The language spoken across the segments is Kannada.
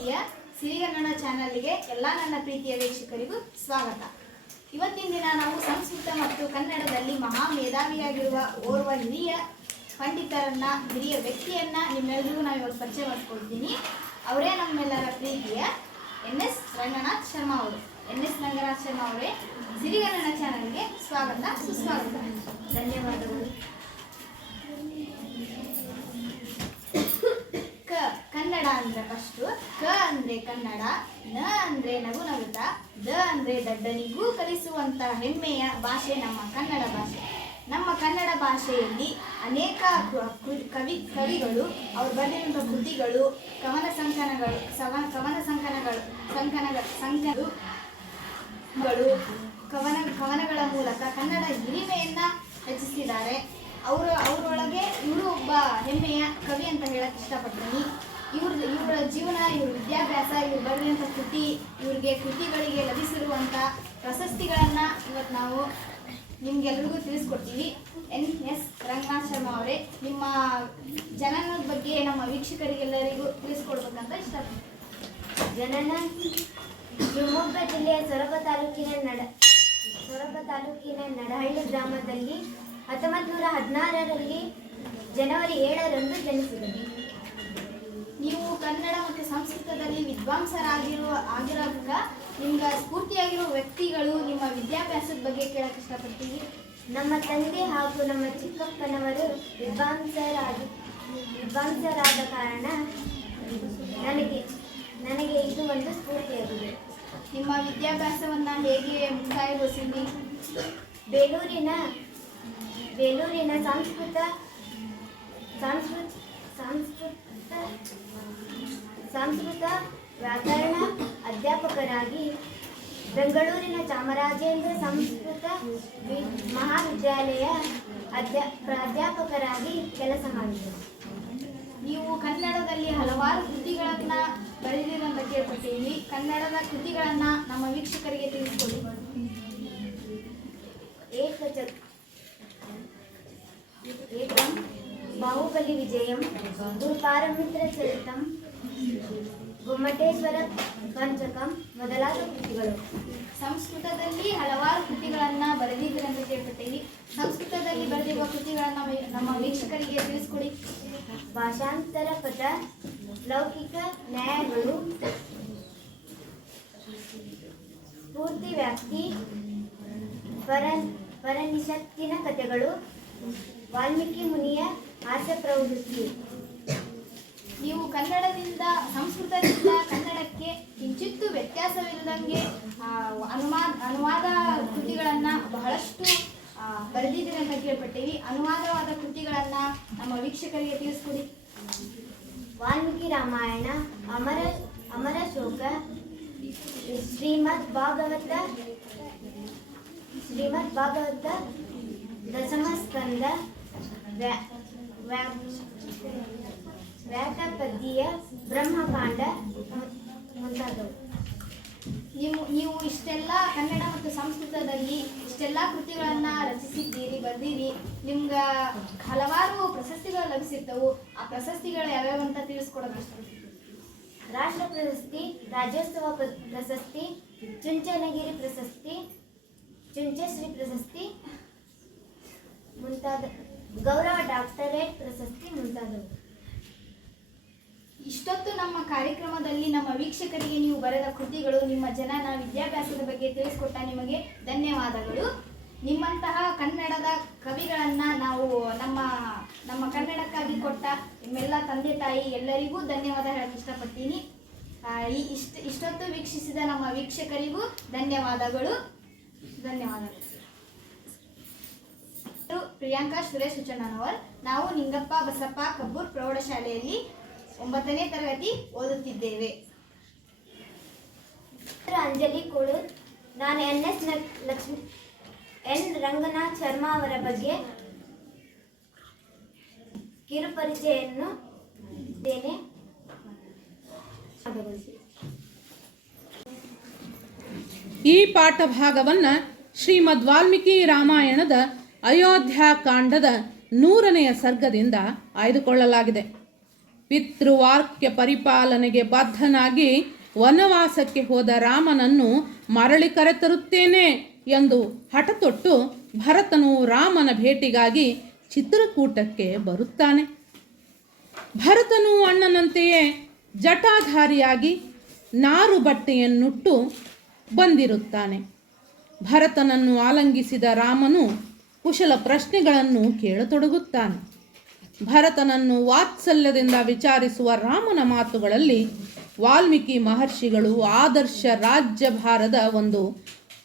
ಪ್ರೀತಿಯ ಸಿರಿಗನ್ನಡ ಚಾನಲ್ಗೆ ಎಲ್ಲ ನನ್ನ ಪ್ರೀತಿಯ ವೀಕ್ಷಕರಿಗೂ ಸ್ವಾಗತ. ಇವತ್ತಿನ ದಿನ ನಾವು ಸಂಸ್ಕೃತ ಮತ್ತು ಕನ್ನಡದಲ್ಲಿ ಮಹಾ ಮೇಧಾವಿಯಾಗಿರುವ ಓರ್ವ ಹಿರಿಯ ಪಂಡಿತರನ್ನ, ಹಿರಿಯ ವ್ಯಕ್ತಿಯನ್ನ ನಿಮ್ಮೆಲ್ಲರಿಗೂ ನಾವು ಇವತ್ತು ಪರಿಚಯ ಮಾಡಿಕೊಳ್ತೀನಿ. ಅವರೇ ನಮ್ಮೆಲ್ಲರ ಪ್ರೀತಿಯ ಎನ್.ಎಸ್. ರಂಗನಾಥ್ ಶರ್ಮಾ ಅವರು. ಎನ್.ಎಸ್. ರಂಗನಾಥ್ ಶರ್ಮಾ ಅವರೇ, ಸಿರಿಗನ್ನಡ ಚಾನಲ್ಗೆ ಸ್ವಾಗತ, ಸುಸ್ವಾಗತ. ಧನ್ಯವಾದಗಳು. ಕನ್ನಡ ಅಂದ್ರೆ ಫಸ್ಟು ಕ ಅಂದ್ರೆ ಕನ್ನಡ, ನ ಅಂದ್ರೆ ನಗು ನಗುತ್ತಾ, ದ ಅಂದ್ರೆ ದಡ್ಡನಿಗೂ ಕಲಿಸುವಂತ ಹೆಮ್ಮೆಯ ಭಾಷೆ ನಮ್ಮ ಕನ್ನಡ ಭಾಷೆ. ನಮ್ಮ ಕನ್ನಡ ಭಾಷೆಯಲ್ಲಿ ಅನೇಕ ಕವಿಗಳು ಅವರು ಬರೆದಿರುವಂತಹ ಕೃತಿಗಳು, ಕವನಗಳ ಮೂಲಕ ಕನ್ನಡ ಹಿರಿಮೆಯನ್ನ ರಚಿಸಿದ್ದಾರೆ. ಅವರೊಳಗೆ ಇವರು ಒಬ್ಬ ಹೆಮ್ಮೆಯ ಕವಿ ಅಂತ ಹೇಳಕ್ ಇಷ್ಟಪಡ್ತೀನಿ. ಇವರ ಜೀವನ, ಇವ್ರ ವಿದ್ಯಾಭ್ಯಾಸ, ಇವ್ರು ಬರೆದಂಥ ಕೃತಿಗಳಿಗೆ ಲಭಿಸಿರುವಂಥ ಪ್ರಶಸ್ತಿಗಳನ್ನು ಇವತ್ತು ನಾವು ನಿಮ್ಗೆಲ್ರಿಗೂ ತಿಳಿಸ್ಕೊಡ್ತೀವಿ. ಎನ್.ಎಸ್. ರಂಗನಾಥ್ ಶರ್ಮಾ ಅವರೇ, ನಿಮ್ಮ ಜನನದ ಬಗ್ಗೆ ನಮ್ಮ ವೀಕ್ಷಕರಿಗೆಲ್ಲರಿಗೂ ತಿಳಿಸ್ಕೊಡ್ಬೇಕಂತ ಇಷ್ಟಪಡ್ತೀನಿ. ಜನನ ಶಿವಮೊಗ್ಗ ಜಿಲ್ಲೆಯ ಸೊರಬ ತಾಲೂಕಿನ ನಡಹಳ್ಳಿ ಗ್ರಾಮದಲ್ಲಿ 1916ರಲ್ಲಿ ಜನವರಿ 7ರಂದು ಜನಿಸಿದರು. ನೀವು ಕನ್ನಡ ಮತ್ತು ಸಂಸ್ಕೃತದಲ್ಲಿ ವಿದ್ವಾಂಸರಾಗಿರೋದಕ್ಕ ನಿಮ್ಗೆ ಸ್ಫೂರ್ತಿಯಾಗಿರೋ ವ್ಯಕ್ತಿಗಳು, ನಿಮ್ಮ ವಿದ್ಯಾಭ್ಯಾಸದ ಬಗ್ಗೆ ಕೇಳಕ್ಕೆ ಇಷ್ಟಪಡ್ತೀವಿ. ನಮ್ಮ ತಂದೆ ಹಾಗೂ ನಮ್ಮ ಚಿಕ್ಕಪ್ಪನವರು ವಿದ್ವಾಂಸರಾದ ಕಾರಣ ನನಗೆ ಇದು ಒಂದು ಸ್ಫೂರ್ತಿಯಾಗಿದೆ. ನಿಮ್ಮ ವಿದ್ಯಾಭ್ಯಾಸವನ್ನು ಹೇಗೆ ಮುಕ್ತಾಯಗೊಳಿಸಿದ್ರಿ? ಬೇಲೂರಿನ ಸಂಸ್ಕೃತ ವ್ಯಾಕರಣ ಅಧ್ಯಾಪಕರಾಗಿ, ಬೆಂಗಳೂರಿನ ಚಾಮರಾಜೇಂದ್ರ ಸಂಸ್ಕೃತ ಮಹಾವಿದ್ಯಾಲಯ ಪ್ರಾಧ್ಯಾಪಕರಾಗಿ ಕೆಲಸ ಮಾಡಿದರು. ನೀವು ಕನ್ನಡದಲ್ಲಿ ಹಲವಾರು ಕೃತಿಗಳನ್ನ ಬರೆದಿರುವಂತ ಕೇಳ್ಪಟ್ಟಿದ್ದೀವಿ. ಕನ್ನಡದ ಕೃತಿಗಳನ್ನ ನಮ್ಮ ವೀಕ್ಷಕರಿಗೆ ತಿಳಿಸ್ಕೊಡಿ. ಏಕಂ ಬಾಹುಬಲಿ ವಿಜಯಂ, ದುರ್ಪಾರಮಿತ್ರ ಚರಿತಂ, ಗೊಮ್ಮಟೇಶ್ವರ ಪಂಚಕಂ ಮೊದಲಾದ ಕೃತಿಗಳು. ಸಂಸ್ಕೃತದಲ್ಲಿ ಹಲವಾರು ಕೃತಿಗಳನ್ನ ಬರೆದಿದ್ದೀರಂತ ಕೇಳ್ಪಟ್ಟೀವಿ. ಸಂಸ್ಕೃತದಲ್ಲಿ ಬರೆದಿರುವ ಕೃತಿಗಳನ್ನ ನಮ್ಮ ವೀಕ್ಷಕರಿಗೆ ತಿಳಿಸ್ಕೊಡಿ. ಭಾಷಾಂತರ ಪದ, ಲೌಕಿಕ ನ್ಯಾಯಗಳು, ಪೂರ್ತಿ ವ್ಯಾಪ್ತಿ, ಪರನಿಷತ್ತಿನ ಕಥೆಗಳು, ವಾಲ್ಮೀಕಿ ಮುನಿಯ ಹಾಸ್ಯ ಪ್ರವೃತ್ತಿ. ನೀವು ಸಂಸ್ಕೃತದಿಂದ ಕನ್ನಡಕ್ಕೆ ಕಿಂಚಿತ್ತೂ ವ್ಯತ್ಯಾಸವಿಲ್ಲದಂಗೆ ಅನುವಾದ ಕೃತಿಗಳನ್ನ ಬಹಳಷ್ಟು ಬರೆದಿದ್ದೀರಿ ಅಂತ ಕೇಳ್ಪಟ್ಟೀವಿ. ಅನುವಾದವಾದ ಕೃತಿಗಳನ್ನ ನಮ್ಮ ವೀಕ್ಷಕರಿಗೆ ತಿಳಿಸ್ಕೊಡಿ. ವಾಲ್ಮೀಕಿ ರಾಮಾಯಣ, ಅಮರ ಶೋಕ, ಶ್ರೀಮದ್ ಭಾಗವತ ದಶಮ ಸ್ಕಂದ, ವ್ಯಾಕಪದ್ಯ, ಬ್ರಹ್ಮಕಾಂಡ ಮುಂತಾದವು. ನೀವು ಇಷ್ಟೆಲ್ಲ ಕನ್ನಡ ಮತ್ತು ಸಂಸ್ಕೃತದಲ್ಲಿ ಇಷ್ಟೆಲ್ಲ ಕೃತಿಗಳನ್ನ ರಚಿಸಿದ್ದೀರಿ, ಬರೆದಿರಿ. ನಿಮ್ಗೆ ಹಲವಾರು ಪ್ರಶಸ್ತಿಗಳು ಲಭಿಸಿರ್ತವು. ಆ ಪ್ರಶಸ್ತಿಗಳು ಯಾವ್ಯಾವ ಅಂತ ತಿಳಿಸ್ಕೊಡೋದು. ರಾಷ್ಟ್ರ ಪ್ರಶಸ್ತಿ, ರಾಜ್ಯೋತ್ಸವ ಪ್ರಶಸ್ತಿ, ಚುಂಚನಗಿರಿ ಪ್ರಶಸ್ತಿ, ಚುಂಚಶ್ರೀ ಪ್ರಶಸ್ತಿ ಮುಂತಾದ, ಗೌರವ ಡಾಕ್ಟರೇಟ್ ಪ್ರಶಸ್ತಿ ಮುಂತಾದವು. ಇಷ್ಟೊತ್ತು ನಮ್ಮ ಕಾರ್ಯಕ್ರಮದಲ್ಲಿ ನಮ್ಮ ವೀಕ್ಷಕರಿಗೆ ನೀವು ಬರೆದ ಕೃತಿಗಳು, ನಿಮ್ಮ ಜನನ ವಿದ್ಯಾಭ್ಯಾಸದ ಬಗ್ಗೆ ತಿಳಿಸ್ಕೊಟ್ಟ ನಿಮಗೆ ಧನ್ಯವಾದಗಳು. ನಿಮ್ಮಂತಹ ಕನ್ನಡದ ಕವಿಗಳನ್ನ ನಾವು ನಮ್ಮ ಕನ್ನಡಕ್ಕಾಗಿ ಕೊಟ್ಟ ನಿಮ್ಮೆಲ್ಲ ತಂದೆ ತಾಯಿ ಎಲ್ಲರಿಗೂ ಧನ್ಯವಾದ ಹೇಳಕ್ಕೆ ಇಷ್ಟಪಡ್ತೀನಿ. ಇಷ್ಟೊತ್ತು ವೀಕ್ಷಿಸಿದ ನಮ್ಮ ವೀಕ್ಷಕರಿಗೂ ಧನ್ಯವಾದಗಳು. ಪ್ರಿಯಾಂಕಾ ಸುರೇಶ್ ಹುಚ್ಚಣ್ಣನವರ್. ನಾವು ನಿಂಗಪ್ಪ ಬಸಪ್ಪ ಕಬ್ಬೂರ್ ಪ್ರೌಢಶಾಲೆಯಲ್ಲಿ 9ನೇ ತರಗತಿ ಓದುತ್ತಿದ್ದೇವೆ. ಅಂಜಲಿ ಕೋಳೂರ್. ನಾನು ಎನ್. ರಂಗನಾಥ್ ಶರ್ಮಾ ಅವರ ಬಗ್ಗೆ ಕಿರುಪರಿಚಯನ್ನು ಇದ್ದೇನೆ. ಈ ಪಾಠ ಭಾಗವನ್ನು ಶ್ರೀಮದ್ ವಾಲ್ಮೀಕಿ ರಾಮಾಯಣದ ಅಯೋಧ್ಯಾಕಾಂಡದ 100ನೇ ಸರ್ಗದಿಂದ ಆಯ್ದುಕೊಳ್ಳಲಾಗಿದೆ. ಪಿತೃವಾಕ್ಯ ಪರಿಪಾಲನೆಗೆ ಬದ್ಧನಾಗಿ ವನವಾಸಕ್ಕೆ ಹೋದ ರಾಮನನ್ನು ಮರಳಿ ಕರೆತರುತ್ತೇನೆ ಎಂದು ಹಠತೊಟ್ಟು ಭರತನು ರಾಮನ ಭೇಟಿಗಾಗಿ ಚಿತ್ರಕೂಟಕ್ಕೆ ಬರುತ್ತಾನೆ. ಭರತನು ಅಣ್ಣನಂತೆಯೇ ಜಟಾಧಾರಿಯಾಗಿ ನಾರು ಬಟ್ಟೆಯನ್ನುಟ್ಟು ಬಂದಿರುತ್ತಾನೆ. ಭರತನನ್ನು ಆಲಂಗಿಸಿದ ರಾಮನು ಕುಶಲ ಪ್ರಶ್ನೆಗಳನ್ನು ಕೇಳತೊಡಗುತ್ತಾನೆ. ಭರತನನ್ನು ವಾತ್ಸಲ್ಯದಿಂದ ವಿಚಾರಿಸುವ ರಾಮನ ಮಾತುಗಳಲ್ಲಿ ವಾಲ್ಮೀಕಿ ಮಹರ್ಷಿಗಳು ಆದರ್ಶ ರಾಜ್ಯಭಾರದ ಒಂದು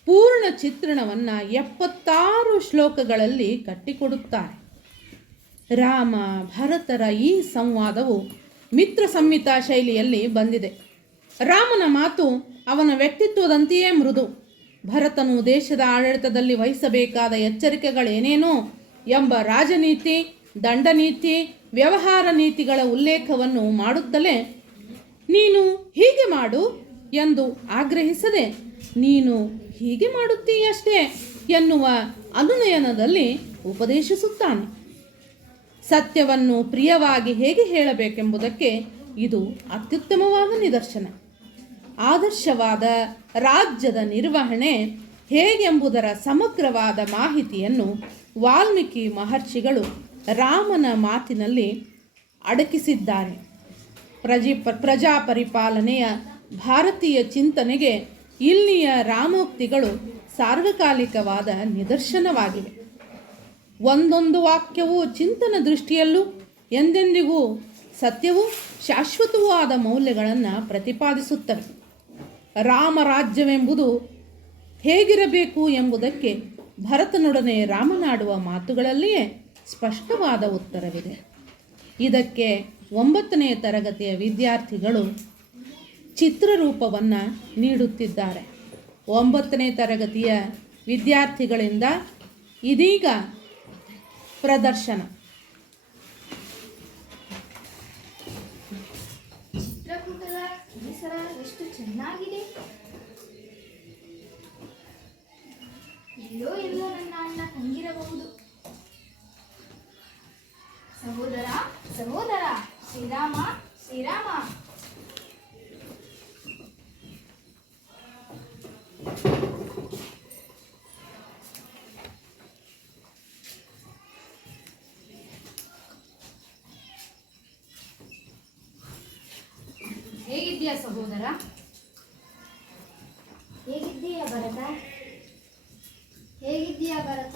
ಪೂರ್ಣ ಚಿತ್ರಣವನ್ನು 76 ಶ್ಲೋಕಗಳಲ್ಲಿ ಕಟ್ಟಿಕೊಡುತ್ತಾರೆ. ರಾಮ ಭರತರ ಈ ಸಂವಾದವು ಮಿತ್ರ ಸಂಹಿತಾ ಶೈಲಿಯಲ್ಲಿ ಬಂದಿದೆ. ರಾಮನ ಮಾತು ಅವನ ವ್ಯಕ್ತಿತ್ವದಂತೆಯೇ ಮೃದು. ಭರತನು ದೇಶದ ಆಡಳಿತದಲ್ಲಿ ವಹಿಸಬೇಕಾದ ಎಚ್ಚರಿಕೆಗಳೇನೇನೋ ಎಂಬ ರಾಜನೀತಿ, ದಂಡನೀತಿ, ವ್ಯವಹಾರ ನೀತಿಗಳ ಉಲ್ಲೇಖವನ್ನು ಮಾಡುತ್ತಲೇ ನೀನು ಹೀಗೆ ಮಾಡು ಎಂದು ಆಗ್ರಹಿಸದೆ ನೀನು ಹೀಗೆ ಮಾಡುತ್ತೀಯಷ್ಟೇ ಎನ್ನುವ ಅನುನಯನದಲ್ಲಿ ಉಪದೇಶಿಸುತ್ತಾನೆ. ಸತ್ಯವನ್ನು ಪ್ರಿಯವಾಗಿ ಹೇಗೆ ಹೇಳಬೇಕೆಂಬುದಕ್ಕೆ ಇದು ಅತ್ಯುತ್ತಮವಾದ ನಿದರ್ಶನ. ಆದರ್ಶವಾದ ರಾಜ್ಯದ ನಿರ್ವಹಣೆ ಹೇಗೆಂಬುದರ ಸಮಗ್ರವಾದ ಮಾಹಿತಿಯನ್ನು ವಾಲ್ಮೀಕಿ ಮಹರ್ಷಿಗಳು ರಾಮನ ಮಾತಿನಲ್ಲಿ ಅಡಕಿಸಿದ್ದಾರೆ. ಪ್ರಜಾ ಪರಿಪಾಲನೆಯ ಭಾರತೀಯ ಚಿಂತನೆಗೆ ಇಲ್ಲಿಯ ರಾಮೋಕ್ತಿಗಳು ಸಾರ್ವಕಾಲಿಕವಾದ ನಿದರ್ಶನವಾಗಿವೆ. ಒಂದೊಂದು ವಾಕ್ಯವೂ ಚಿಂತನ ದೃಷ್ಟಿಯಲ್ಲೂ ಎಂದೆಂದಿಗೂ ಸತ್ಯವೂ ಶಾಶ್ವತವೂ ಆದ ಮೌಲ್ಯಗಳನ್ನು ಪ್ರತಿಪಾದಿಸುತ್ತವೆ. ರಾಮರಾಜ್ಯವೆಂಬುದು ಹೇಗಿರಬೇಕು ಎಂಬುದಕ್ಕೆ ಭರತನೊಡನೆ ರಾಮನಾಡುವ ಮಾತುಗಳಲ್ಲಿಯೇ ಸ್ಪಷ್ಟವಾದ ಉತ್ತರವಿದೆ. ಇದಕ್ಕೆ 9ನೇ ತರಗತಿಯ ವಿದ್ಯಾರ್ಥಿಗಳು ಚಿತ್ರರೂಪವನ್ನು ನೀಡುತ್ತಿದ್ದಾರೆ. 9ನೇ ತರಗತಿಯ ವಿದ್ಯಾರ್ಥಿಗಳಿಂದ ಇದೀಗ ಪ್ರದರ್ಶನ. ಚಿತ್ರಕೂಟದ ಪರಿಸರ ಎಷ್ಟು ಚೆನ್ನಾಗಿದೆ. ಎಲ್ಲೋ ಎಲ್ಲೋ ನನ್ನ ಅಣ್ಣ ತಂಗಿರಬಹುದು. ಸಹೋದರ ಸಹೋದರ, ಶ್ರೀರಾಮ ಶ್ರೀರಾಮ. ಹೇಗಿದ್ದೀಯಾ ಸಹೋದರ? ಹೇಗಿದ್ದೀಯಾ ಭರತ? ಹೇಗಿದ್ದೀಯಾ ಭರತ?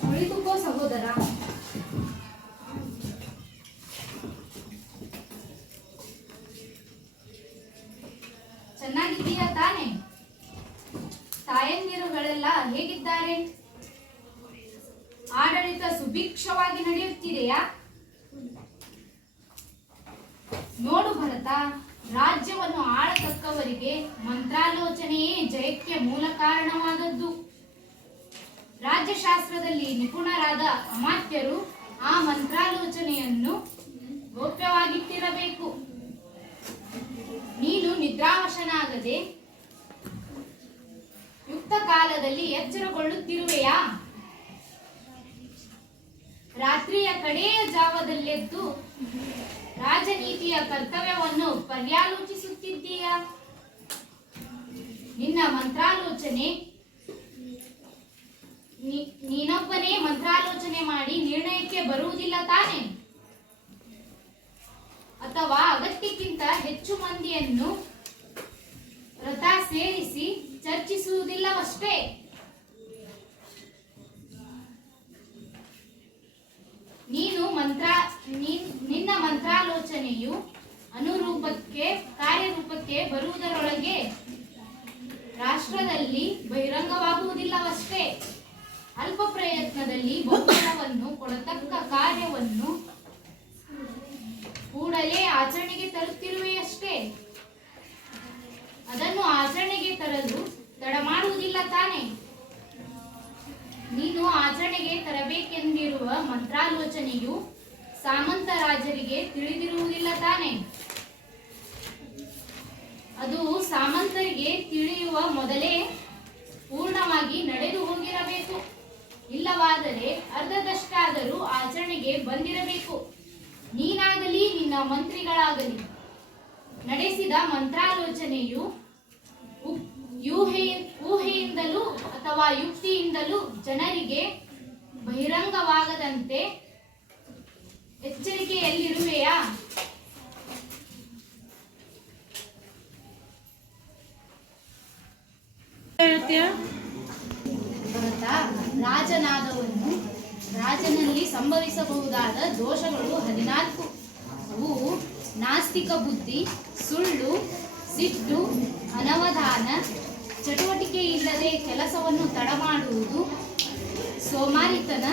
ಕುಳಿತುಕೋ ಸಹೋದರ. ಚೆನ್ನಾಗಿದ್ದೀಯಾ ತಾನೆ? ತಾಯಂದಿರುಗಳೆಲ್ಲ ಹೇಗಿದ್ದಾರೆ? ಆಡಳಿತ ಸುಭಿಕ್ಷವಾಗಿ ನಡೆಯುತ್ತಿದೆಯಾ? ನೋಡು ಭರತ, ರಾಜ್ಯವನ್ನು ಆಳತಕ್ಕವರಿಗೆ ಮಂತ್ರಾಲೋಚನೆಯೇ ಜಯಕ್ಕೆ ಮೂಲ ಕಾರಣವಾದದ್ದು. ರಾಜ್ಯಶಾಸ್ತ್ರದಲ್ಲಿ ನಿಪುಣರಾದ ಅಮಾತ್ಯರು ಆ ಮಂತ್ರಾಲೋಚನೆಯನ್ನು ಗೋಪ್ಯವಾಗಿಟ್ಟಿರಬೇಕು. ನೀನು ನಿದ್ರಾವಶನಾಗದೆ ಯುಕ್ತ ಕಾಲದಲ್ಲಿ ಎಚ್ಚರಗೊಳ್ಳುತ್ತಿರುವೆಯಾ? ರಾತ್ರಿಯ ಕಡೆಯ ಜಾವದಲ್ಲೆದ್ದು ರಾಜನೀತಿಯ ಕರ್ತವ್ಯವನ್ನು ಪರ್ಯಾಲೋಚಿಸುತ್ತಿದ್ದೀಯಾ? ನಿನ್ನ ಮಂತ್ರಾಲೋಚನೆ ನೀನೊಬ್ಬನೇ ಮಂತ್ರಾಲೋಚನೆ ಮಾಡಿ ನಿರ್ಣಯಕ್ಕೆ ಬರುವುದಿಲ್ಲ ತಾನೆ? ಅಥವಾ ಅಗತ್ಯಕ್ಕಿಂತ ಹೆಚ್ಚು ಮಂದಿಯನ್ನು ರಥ ಸೇರಿಸಿ ಚರ್ಚಿಸುವುದಿಲ್ಲವಷ್ಟೇ? ನಿನ್ನ ಮಂತ್ರಾಲೋಚನೆಯು ಕಾರ್ಯರೂಪಕ್ಕೆ ಬರುವುದರೊಳಗೆ ರಾಷ್ಟ್ರದಲ್ಲಿ ಬಹಿರಂಗವಾಗುವುದಿಲ್ಲವಷ್ಟೇ. ಅಲ್ಪ ಪ್ರಯತ್ನದಲ್ಲಿ ಬಹುಫಲವನ್ನು ಕೊಡತಕ್ಕ ಕಾರ್ಯವನ್ನು ಕೂಡಲೇ ಆಚರಣೆಗೆ ತರುತ್ತಿರುವೆಯಷ್ಟೇ. ಅದನ್ನು ಆಚರಣೆಗೆ ತರಲು ತಡ ಮಾಡುವುದಿಲ್ಲ ತಾನೆ? ನೀನು ಆಚರಣೆಗೆ ತರಬೇಕೆಂದಿರುವ ಮಂತ್ರಾಲೋಚನೆಯು ಸಾಮಂತ ರಾಜರಿಗೆ ತಿಳಿದಿರುವುದಿಲ್ಲ ತಾನೆ? ಆಚರಿಸುವ ಮೊದಲೇ ಪೂರ್ಣವಾಗಿ ನಡೆದು ಹೋಗಿರಬೇಕು. ಇಲ್ಲವಾದರೆ ಅರ್ಧದಷ್ಟಾದರೂ ಆಚರಣೆಗೆ ಬಂದಿರಬೇಕು. ನೀನಾಗಲಿ ನಿನ್ನ ಮಂತ್ರಿಗಳಾಗಲಿ ನಡೆಸಿದ ಮಂತ್ರಾಲೋಚನೆಯು ಊಹೆಯಿಂದಲೂ ಅಥವಾ ಯುಕ್ತಿಯಿಂದಲೂ ಜನರಿಗೆ ಬಹಿರಂಗವಾಗದಂತೆ ಎಚ್ಚರಿಕೆಯಲ್ಲಿರುವೆಯಾ? ಭರತ, ರಾಜನಾದವನು ರಾಜನಲ್ಲಿ ಸಂಭವಿಸಬಹುದಾದ ದೋಷಗಳು 14. ಅವು ನಾಸ್ತಿಕ ಬುದ್ಧಿ, ಸುಳ್ಳು, ಸಿಟ್ಟು, ಅನವಧಾನ, ಚಟುವಟಿಕೆ ಇಲ್ಲದೆ ಕೆಲಸವನ್ನು ತಡ ಮಾಡುವುದು, ಸೋಮಾರಿತನ,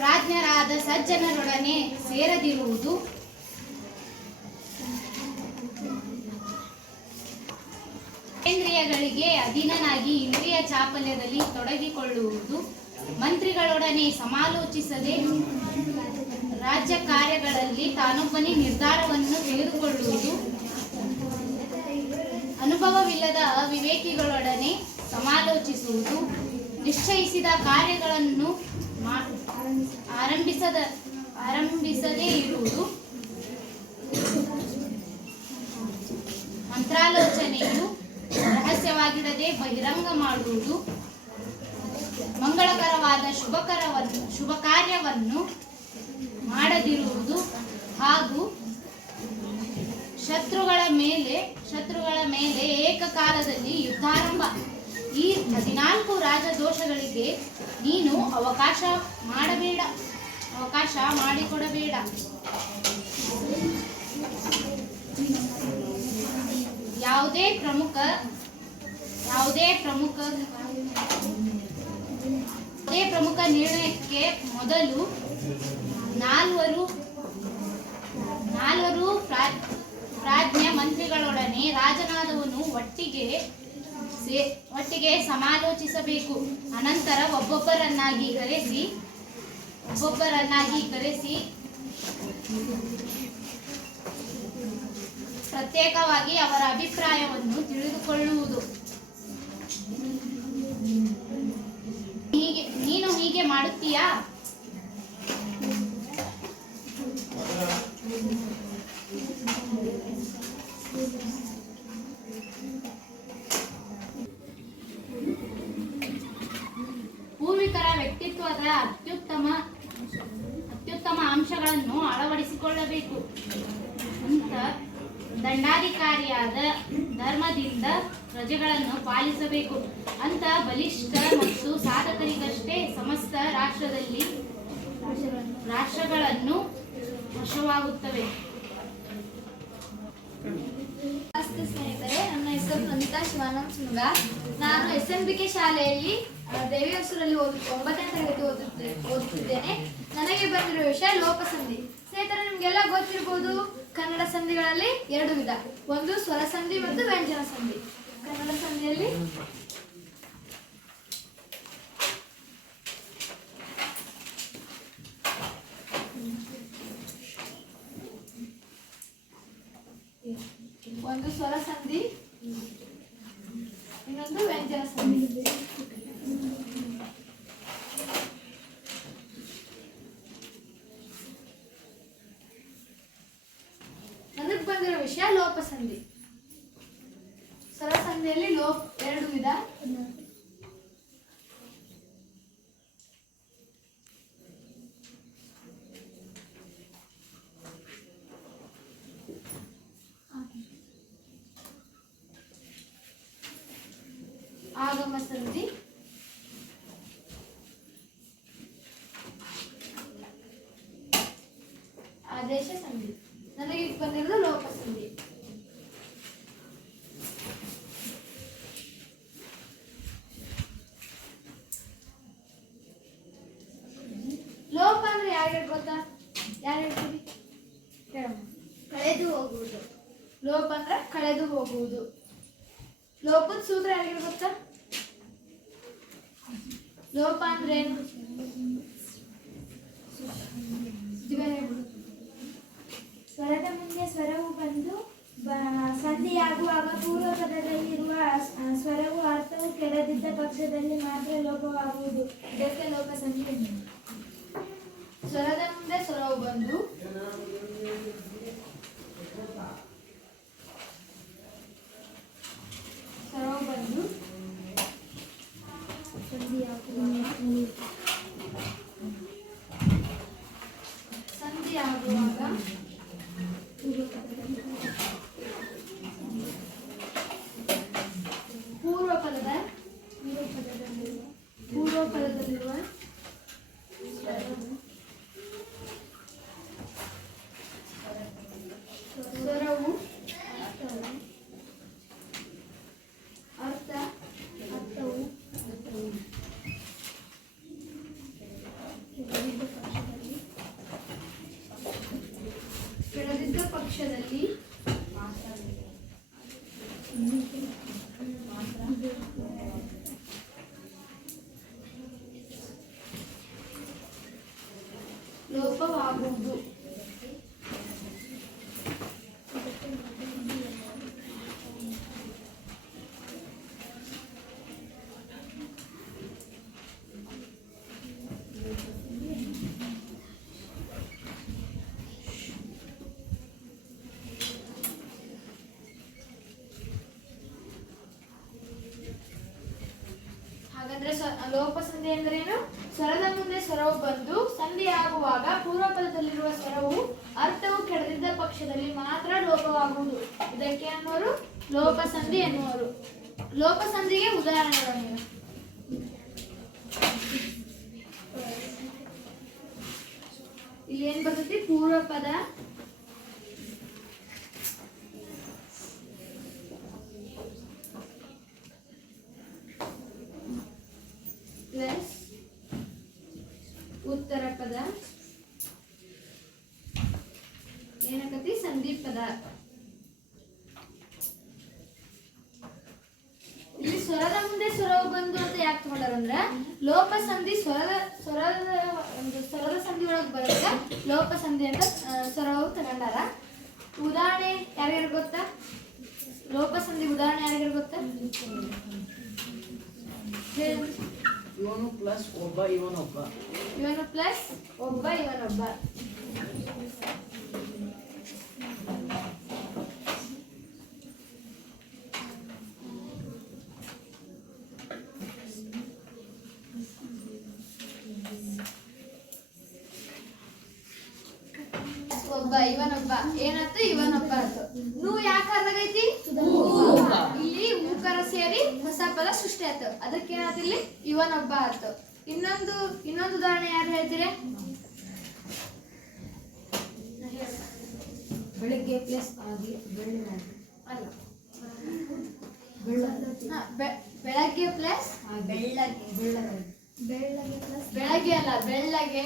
ಪ್ರಾಜ್ಞರಾದ ಸಜ್ಜನರೊಡನೆ ಸೇರದಿರುವುದು, ಇಂದ್ರಿಯಗಳಿಗೆ ಅಧೀನನಾಗಿ ಇಂದ್ರಿಯ ಚಾಪಲ್ಯದಲ್ಲಿ ತೊಡಗಿಕೊಳ್ಳುವುದು, ಮಂತ್ರಿಗಳೊಡನೆ ಸಮಾಲೋಚಿಸದೆ ರಾಜ್ಯ ಕಾರ್ಯಗಳಲ್ಲಿ ತಾನೊಬ್ಬನೇ ನಿರ್ಧಾರವನ್ನು ತೆಗೆದುಕೊಳ್ಳುವುದು, ಅನುಭವವಿಲ್ಲದ ಅವಿವೇಕಿಗಳೊಡನೆ ಸಮಾಲೋಚಿಸುವುದು, ನಿಶ್ಚಯಿಸಿದ ಕಾರ್ಯಗಳನ್ನು ಆರಂಭಿಸದೇ ಇರುವುದು, ಮಂತ್ರಾಲೋಚನೆಯು ರಹಸ್ಯವಾಗಿಡದೆ ಬಹಿರಂಗ ಮಾಡುವುದು, ಮಂಗಳಕರವಾದ ಶುಭ ಕಾರ್ಯವನ್ನು ಮಾಡದಿರುವುದು, ಹಾಗೂ ಶತ್ರುಗಳ ಮೇಲೆ ಏಕಕಾಲದಲ್ಲಿ ಯುದ್ಧಾರಂಭ. ಈ 14 ರಾಜದೋಷಗಳಿಗೆ ನೀನು ಅವಕಾಶ ಮಾಡಿಕೊಡಬೇಡ. ಯಾವುದೇ ಪ್ರಮುಖ ನಿರ್ಣಯಕ್ಕೆ ಮೊದಲು ನಾಲ್ವರು ಪ್ರಾಜ್ಞ ಮಂತ್ರಿಗಳೊಡನೆ ರಾಜನಾದವನು ಒಟ್ಟಿಗೆ ಸಮಾಲೋಚಿಸಬೇಕು. ಅನಂತರ ಒಬ್ಬೊಬ್ಬರನ್ನಾಗಿ ಕರೆಸಿ ಪ್ರತ್ಯೇಕವಾಗಿ ಅವರ ಅಭಿಪ್ರಾಯವನ್ನು ತಿಳಿದುಕೊಳ್ಳುವುದು. ನೀನು ಹೀಗೆ ಮಾಡುತ್ತೀಯಾ? ಪೂರ್ವಿಕರ ವ್ಯಕ್ತಿತ್ವದ ಅತ್ಯುತ್ತಮ ಅಂಶಗಳನ್ನು ಅಳವಡಿಸಿಕೊಳ್ಳಬೇಕು. ಅಂತ ದಂಡಾಧಿಕಾರಿಯಾದ ಧರ್ಮದಿಂದ ಪ್ರಜೆಗಳನ್ನು ಪಾಲಿಸಬೇಕು. ಅಂತ ಬಲಿಷ್ಠ ಮತ್ತು ಸಾಧಕರಿಗಷ್ಟೇ ಸಮಸ್ತ ರಾಷ್ಟ್ರಗಳನ್ನು ವಶವಾಗುತ್ತವೆ. ನಮಸ್ತೆ ಸ್ನೇಹಿತರೆ, ನನ್ನ ಹೆಸರು ನಂದಿತಾ ಶಿವಾನಂದ್ ಸುನ್ಗ. ನಾನು SNBK ಶಾಲೆಯಲ್ಲಿ ದೇವಿ ಹೊಸೂರಲ್ಲಿ 9ನೇ ತರಗತಿ ಓದುತ್ತಿದ್ದೇನೆ. ನನಗೆ ಬಂದಿರುವ ವಿಷಯ ಲೋಪಸಂಧಿ. ಸ್ನೇಹಿತರೆ, ನಿಮಗೆಲ್ಲ ಗೊತ್ತಿರ್ಬೋದು, ಕನ್ನಡ ಸಂಧಿಗಳಲ್ಲಿ 2 ವಿಧ, ಒಂದು ಸ್ವರ ಸಂಧಿ ಮತ್ತು ವ್ಯಂಜನ ಸಂಧಿ. ಕನ್ನಡ ಸಂಧಿಯಲ್ಲಿ ಒಂದು ಸ್ವರ ಸಂಧಿ, ಇನ್ನೊಂದು ವ್ಯಂಜನ ಸಂಧಿ. ನನಗೆ ಬಂದಿರೋ ವಿಷಯ ಲೋಪಸಂಧಿ. ಸ್ವರ ಸಂಧಿಯಲ್ಲಿ 2 ವಿಧ, ಆಗಮ ಸಂಧಿ, ಆದೇಶ ಸಂಧಿ. ನನಗೆ ಬಂದಿರೋದು ಲೋಪಸಂಧಿ. ಲೋಪ ಅಂದ್ರೆ ಯಾರು ಗೊತ್ತಾ? ಯಾರು ಹೇಳ್ತೀವಿ? ಕಳೆದು ಹೋಗುವುದು. ಲೋಪ ಅಂದ್ರೆ ಕಳೆದು ಹೋಗುವುದು. ಲೋಪದ ಸೂತ್ರ ಯಾರಿಗೆ ಗೊತ್ತಾ? ಲೋಪ ಅಂದ್ರೆ ಏನು? ಸ್ವರದ ಮುಂದೆ ಸ್ವರವು ಬಂದು ಸಂಧಿಯಾಗುವಾಗ ಪೂರ್ವ ಪದದಲ್ಲಿರುವ ಸ್ವರವು ಅರ್ಥವು ಕೆಡದಿದ್ದ ಪಕ್ಷದಲ್ಲಿ ಮಾತ್ರ ಲೋಪವಾಗುವುದು. ಇದಕ್ಕೆ ಲೋಪ ಸಂಧಿ ಎನ್ನುವರು. ಸ್ವರದ ಮುಂದೆ ಸ್ವರವು ಬಂದು ಸಂಧಿಯಾಗುವಾಗ ಪೂರ್ವ ಪದದಲ್ಲಿರುವ ಸ್ವರವು ಅರ್ಥವು ಕೆಡದಿದ್ದ ಪಕ್ಷದಲ್ಲಿ ಲೋಪವಾಗುವುದು. ಹಾಗಾದ್ರೆ ಲೋಪ ಸಂಧಿ ಎಂದರೇನು? ಸ್ವರದ ಮುಂದೆ ಸ್ವರವು ಬಂದು ಸಂಧಿಯಾಗುವಾಗ ಪೂರ್ವ ಪದದಲ್ಲಿರುವ ಸ್ವರವು ಅರ್ಥವು ಕೆಡದಿದ್ದ ಪಕ್ಷದಲ್ಲಿ ಮಾತ್ರ ಲೋಪವಾಗುವುದು. ಇದಕ್ಕೆ ಅನ್ನೋರು ಲೋಪ ಸಂಧಿ ಎನ್ನುವರು. ಲೋಪ ಸಂಧಿಗೆ ಉದಾಹರಣೆಗಳು ಇಲ್ಲಿ ಏನ್ ಬರ್ತೈತಿ? ಪೂರ್ವ ಪದ ಪ್ಲಸ್ ಉತ್ತರ ಪದ ಏನಕತಿ? ಸಂಧಿ ಪದ. ಇಲ್ಲಿ ಸ್ವರದ ಮುಂದೆ ಸ್ವರವು ಬಂದು ಅಂತ ಯಾಕೆ ತಗೊಂಡಾರಂದ್ರ ಲೋಪ ಸಂಧಿ ಸ್ವರದ ಸಂಧಿ ಒಳಗೆ ಬರೋದ ಲೋಪ ಸಂಧಿ ಅಂತ ಸ್ವರವು ತಗೊಂಡಾರ. ಉದಾಹರಣೆ ಯಾರ್ಯಾರು ಗೊತ್ತಾ? ಲೋಪ ಸಂಧಿ ಉದಾಹರಣೆ ಯಾರ್ಯಾರು ಗೊತ್ತಾ? ಇವನು ಪ್ಲಸ್ ಒಬ್ಬ ಇವನೊಬ್ಬ. ಇವನು ಪ್ಲಸ್ ಒಬ್ಬ ಇವನೊಬ್ಬ. ಒಬ್ಬ ಇವನೊಬ್ಬ ಏನಾಯ್ತು? ಇವನೊಬ್ಬ ಆಯ್ತು. ನೂ ಯಾಕಾರ್ದಾಗೈತಿ? ಇಲ್ಲಿ ಊಕಾರ ಸೇರಿ ಹೊಸ ಪದ ಸೃಷ್ಟಿ ಆಯ್ತು. ಅದಕ್ಕೆ ಏನಾಯ್ತು? ಇಲ್ಲಿ ಇವನೊಬ್ಬ ಆಯ್ತು. ಇನ್ನೊಂದು ಉದಾಹರಣೆ ಯಾರು ಹೇಳ್ತೀರಿ? ಬೆಳಿಗ್ಗೆ ಪ್ಲಸ್ ಆಗಿ ಅಲ್ಲ, ಬೆಳಗ್ಗೆ ಪ್ಲಸ್ ಬೆಳಗ್ಗೆ ಅಲ್ಲ, ಬೆಳ್ಳಗೆ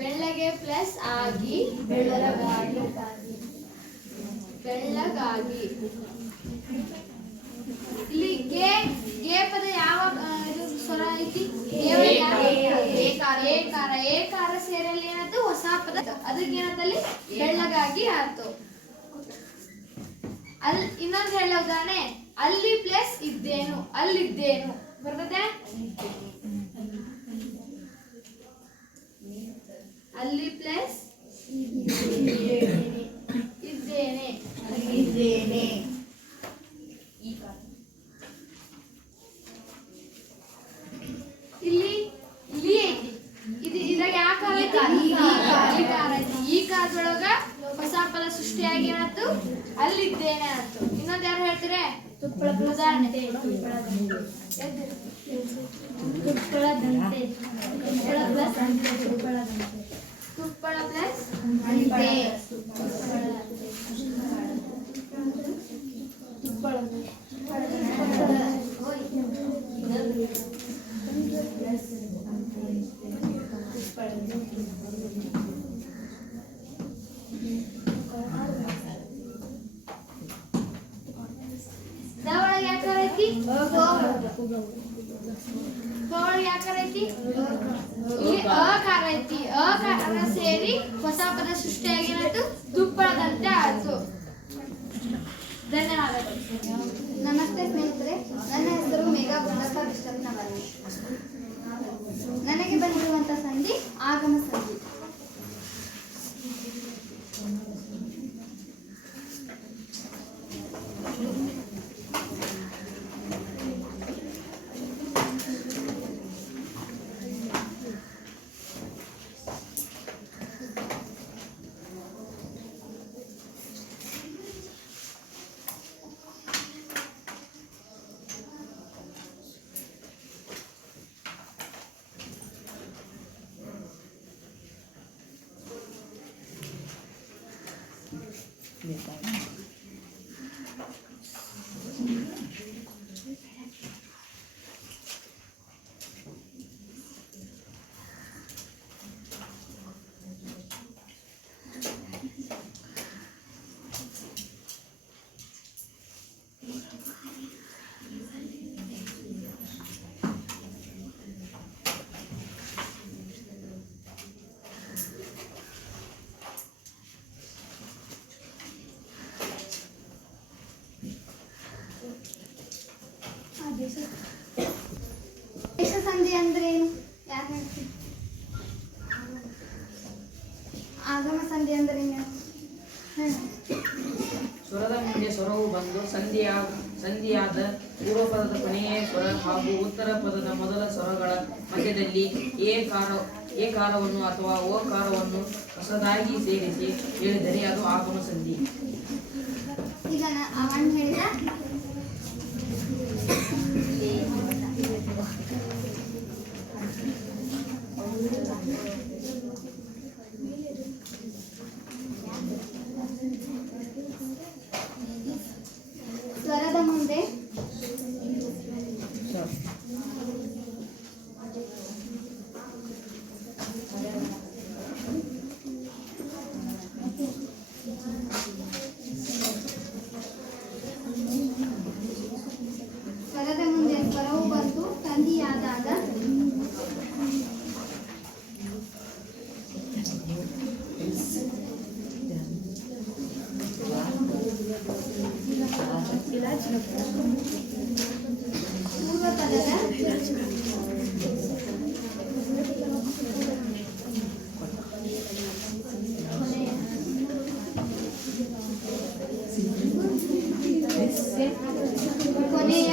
ಬೆಳ್ಳಗೆ ಪ್ಲಸ್ ಆಗಿ ಬೆಳ್ಳಗಾಗಿ. ಇಲ್ಲಿ ಗೆ ಪದ ಯಾವ ಸ್ವರ ಐತಿ? ಏಕಾರ ಸೇರಲ್ಲಿ ಏನಾಯ್ತು? ಹೊಸ ಪದ. ಅದಕ್ಕೆ ಏನಾಯ್ತಲ್ಲಿ? ಬೆಳ್ಳಗಾಗಿ ಆಯ್ತು. ಅಲ್ಲಿ ಇನ್ನೊಂದು ಹೇಳ ಉದಾಹರಣೆ, ಅಲ್ಲಿ ಪ್ಲಸ್ ಇದ್ದೇನು, ಅಲ್ಲಿದ್ದೇನು ಬರ್ತದೆ? ಅಲ್ಲಿ ಪ್ಲಸ್ ಇದ್ದೇನೆ. ಇಲ್ಲಿ ಐತಿ. ಇದ್ರಾಗ ಯಾವ ಕಾಲ ಐತಿ? ಈ ಕಾಲದೊಳಗ ಹೊಸ ಪದ ಸೃಷ್ಟಿಯಾಗಿ ಏನಾಯ್ತು? ಅಲ್ಲಿದ್ದೇನೆ ಆಯ್ತು. ಇನ್ನೊಂದು ಯಾರು ಹೇಳ್ತೀರಾ? ಉದಾಹರಣೆ ತುಪ್ಪಳ ಪ್ಲಸ್ ಒಳಗೆ ಯಾಕಾರ ಐತಿ? ಯಾಕಾರ ಐತಿ? ಇಲ್ಲಿ ಅಕಾರ ಐತಿ. ಅಕಾರ ಸೇರಿ ಹೊಸ ಪದ ಸೃಷ್ಟಿಯಾಗಿ ಏನಾಯ್ತು? ತುಪ್ಪಳದಂತೆ ಆಯ್ತು. ಸಂದರ್ಭ ವಿಷ್ಟಪ್ನವಲ್ಲ. ನನಗೆ ಬಂದಿರುವಂಥ ಸಂಧಿ ಆಗಮ ಸಂಧಿ. ದೇಶ ಸಂಧಿ ಅಂದ್ರೆ ಏನು? ಯಾರು ಹೇಳ್ತೀವಿ? ಆಗಮ ಸಂಧಿ ಅಂದ್ರೆ ಏನು? ಸ್ವರದ ಮುಂದೆ ಸ್ವರವು ಬಂದು ಸಂಧಿಯಾದ ಪೂರ್ವ ಪದದ ಕೊನೆಯ ಸ್ವರ ಹಾಗೂ ಉತ್ತರ ಪದದ ಮೊದಲ ಸ್ವರಗಳ ಮಧ್ಯದಲ್ಲಿ ಏಕಾರವನ್ನು ಅಥವಾ ಓಕಾರವನ್ನು ಹೊಸದಾಗಿ ಸೇರಿಸಿ ಹೇಳಿದರೆ ಅದು ಆಗಮ ಸಂಧಿ. ಈಗ ಅವನ್ ಹೇಳಿದ ಸ್ವರದ ಮುಂದೆ ಸ್ವರವು ಬಂದು ಸಂಧಿಯಾದಾಗ ಪೂರ್ವ ಪದದ ಕೊನೆಯ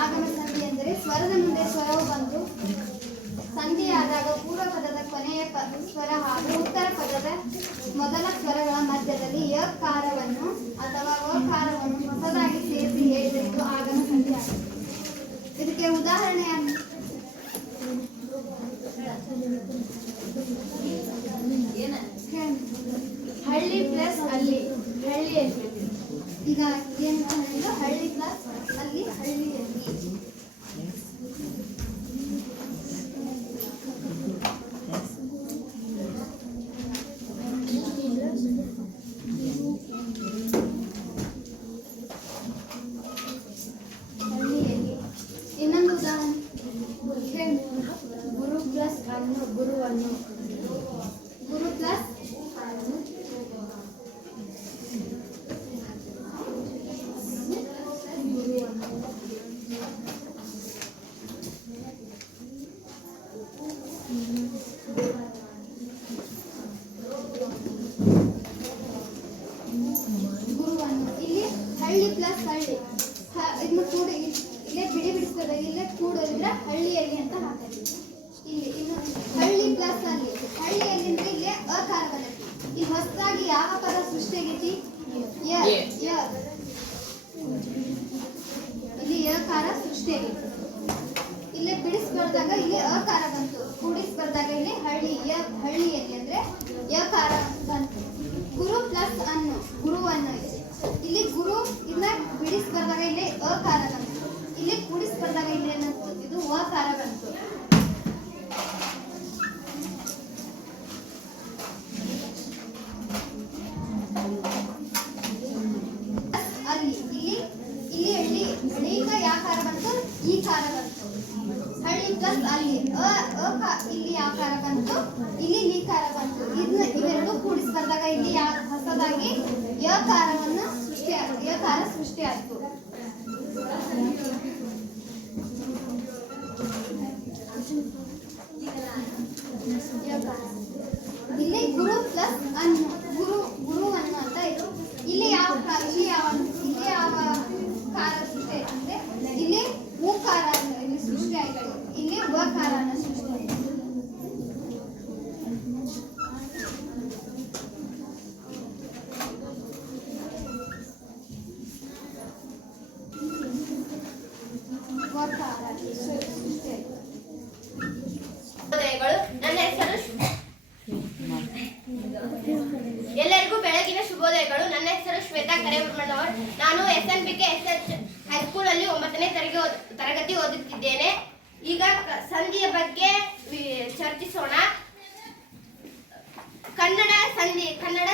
ಆಗಮ ಸಂಧಿ ಎಂದರೆ ಸ್ವರದ ಮುಂದೆ ಸ್ವರವು ಬಂದು ಸಂಧಿಯಾದಾಗ ಪೂರ್ವ ಪದದ ಕೊನೆಯ ಸ್ವರ ಹಾಗೂ ಉತ್ತರ ಪದದ ಮೊದಲ ಸ್ವರಗಳ ಮಧ್ಯದಲ್ಲಿ ಯಕಾರವನ್ನು ಅಥವಾ ಓಕಾರವನ್ನು ಹೊಸದಾಗಿ ಸೇರಿಸಿ ಹೇಳಿದ್ದು ಆಗಮ ಸಂಧಿ ಆಗಿದೆ. ಇದಕ್ಕೆ ಉದಾಹರಣೆ ಹಳ್ಳಿ ಪ್ಲಸ್ ಅಲ್ಲಿ ಹಳ್ಳಿಯಲ್ಲಿ. ಈಗ ಏನು ಹೇಳಿದ್ರು ಹಳ್ಳಿ ಪ್ಲಸ್ ಅಲ್ಲಿ ಹಳ್ಳಿಯಲ್ಲಿ. ಇನ್ನೊಂದು ಉದಾಹರಣೆ ಗುರು ಪ್ಲಸ್ ಅನ್ನು ಗುರುವನ್ನು. ಗುರು ಪ್ಲಸ್ ಬರ್ದಾಗ ಇಲ್ಲೇ ಕೂಡೋದಿದ್ರೆ ಹಳ್ಳಿಯಲ್ಲಿ ಅಂತ ಹಾಕಿ. ಇಲ್ಲಿ ಇನ್ನು ಹಳ್ಳಿ ಪ್ಲಸ್ ಅಲ್ಲಿ ಹಳ್ಳಿಯಲ್ಲಿ ಅಂದ್ರೆ ಇಲ್ಲಿ ಅಕಾರ ಬರುತ್ತೆ. ಇಲ್ಲಿ ಹೊಸದಾಗಿ ಯಾವ ಪದ ಸೃಷ್ಟಿ ಆಗೈತಿ? ಇಲ್ಲಿ ಯಕಾರ ಸೃಷ್ಟಿ ಆಗೈತಿ. ಇಲ್ಲೇ ಬಿಡಿಸ್ಬರ್ದಾಗ ಇಲ್ಲಿ ಅಕಾರ ಬಂತು, ಕೂಡಿಸ್ಬರ್ದಾಗ ಇಲ್ಲಿ ಹಳ್ಳಿಯಲ್ಲಿ ಅಂದ್ರೆ ಯಕಾರ ಬಂತು. ಗುರು ಪ್ಲಸ್ ಅನ್ನು ಗುರುವನ್ನು ಇಲ್ಲಿ ಗುರು ಇದನ್ನ ಬಿಡಿಸ್ಬರ್ದಾಗ ಇಲ್ಲಿ ಅಕಾರ ಬಂತು, ಇಲ್ಲಿ ಕೂಡಿಸ್ಬರ್ದಾಗ ಇಲ್ಲಿ ಏನಂತು ಇದು ಅಕಾರ ಬಂತು. ಅಲ್ಲಿ ಇಲ್ಲಿ ಹಳ್ಳಿಗ ಯಾಕಾರ ಬಂತು? ಈ ಕಾರ ಬಂತು. ಹಳ್ಳಿ ಪ್ಲಸ್ ಅಲ್ಲಿ ಇಲ್ಲಿ ಯಾಕಾರ ಬಂತು, ಇಲ್ಲಿ ಲೀಕಾರ ಬಂತು. ಇವೆರಡು ಕೂಡಿಸ್ಬರ್ದಾಗ ಇಲ್ಲಿ ಹೊಸದಾಗಿ ಯಕಾರ ಸೃಷ್ಟಿ ಆಯ್ತು. ಇಲ್ಲಿ ಗುರು ಪ್ಲಸ್ ಅನ್ನು ಗುರುವನ್ನು ಅಂತ ಇದು. ಇಲ್ಲಿ ಯಾವ ಕಾರ ಸೃಷ್ಟಿ ಆಯ್ತು ಅಂದ್ರೆ ಇಲ್ಲಿ ಹೂಕಾರ ಇಲ್ಲಿ ಸೃಷ್ಟಿ ಆಯ್ತು, ಇಲ್ಲಿ ವಕಾರ ಸೃಷ್ಟಿ ಆಯ್ತು. ನನ್ನ ಹೆಸರು ಎಲ್ಲರಿಗೂ ಬೆಳಗಿನ ಶುಭೋದಯಗಳು. ನನ್ನ ಹೆಸರು ಶ್ವೇತಾ ಕರೇಮಣ್ಣವರ್. ನಾನು SNBK ಹೈಸ್ಕೂಲ್ ಅಲ್ಲಿ 9ನೇ ತರಗತಿ ಓದುತ್ತಿದ್ದೇನೆ. ಈಗ ಸಂಧಿಯ ಬಗ್ಗೆ ಚರ್ಚಿಸೋಣ. ಕನ್ನಡ ಸಂಧಿ ಕನ್ನಡ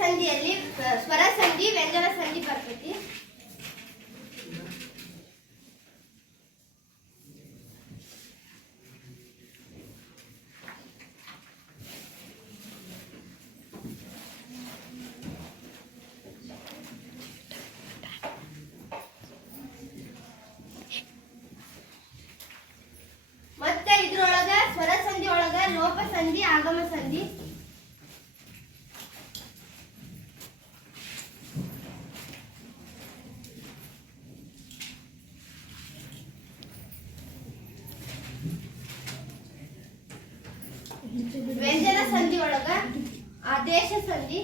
ಸಂಧಿಯಲ್ಲಿ ಸ್ವರ ಸಂಧಿ, ವ್ಯಂಜನ ಸಂಧಿ ಬರ್ತೈತಿ. ಮತ್ತೆ ಇದ್ರೊಳಗ ಸ್ವರ ಸಂಧಿ ಒಳಗ ಲೋಪ ಸಂಧಿ, ಆಗಮ ಸಂಧಿ. ವ್ಯಂಜನ ಸಂಧಿ ಒಳಗ ಆದೇಶ ಸಂಧಿ,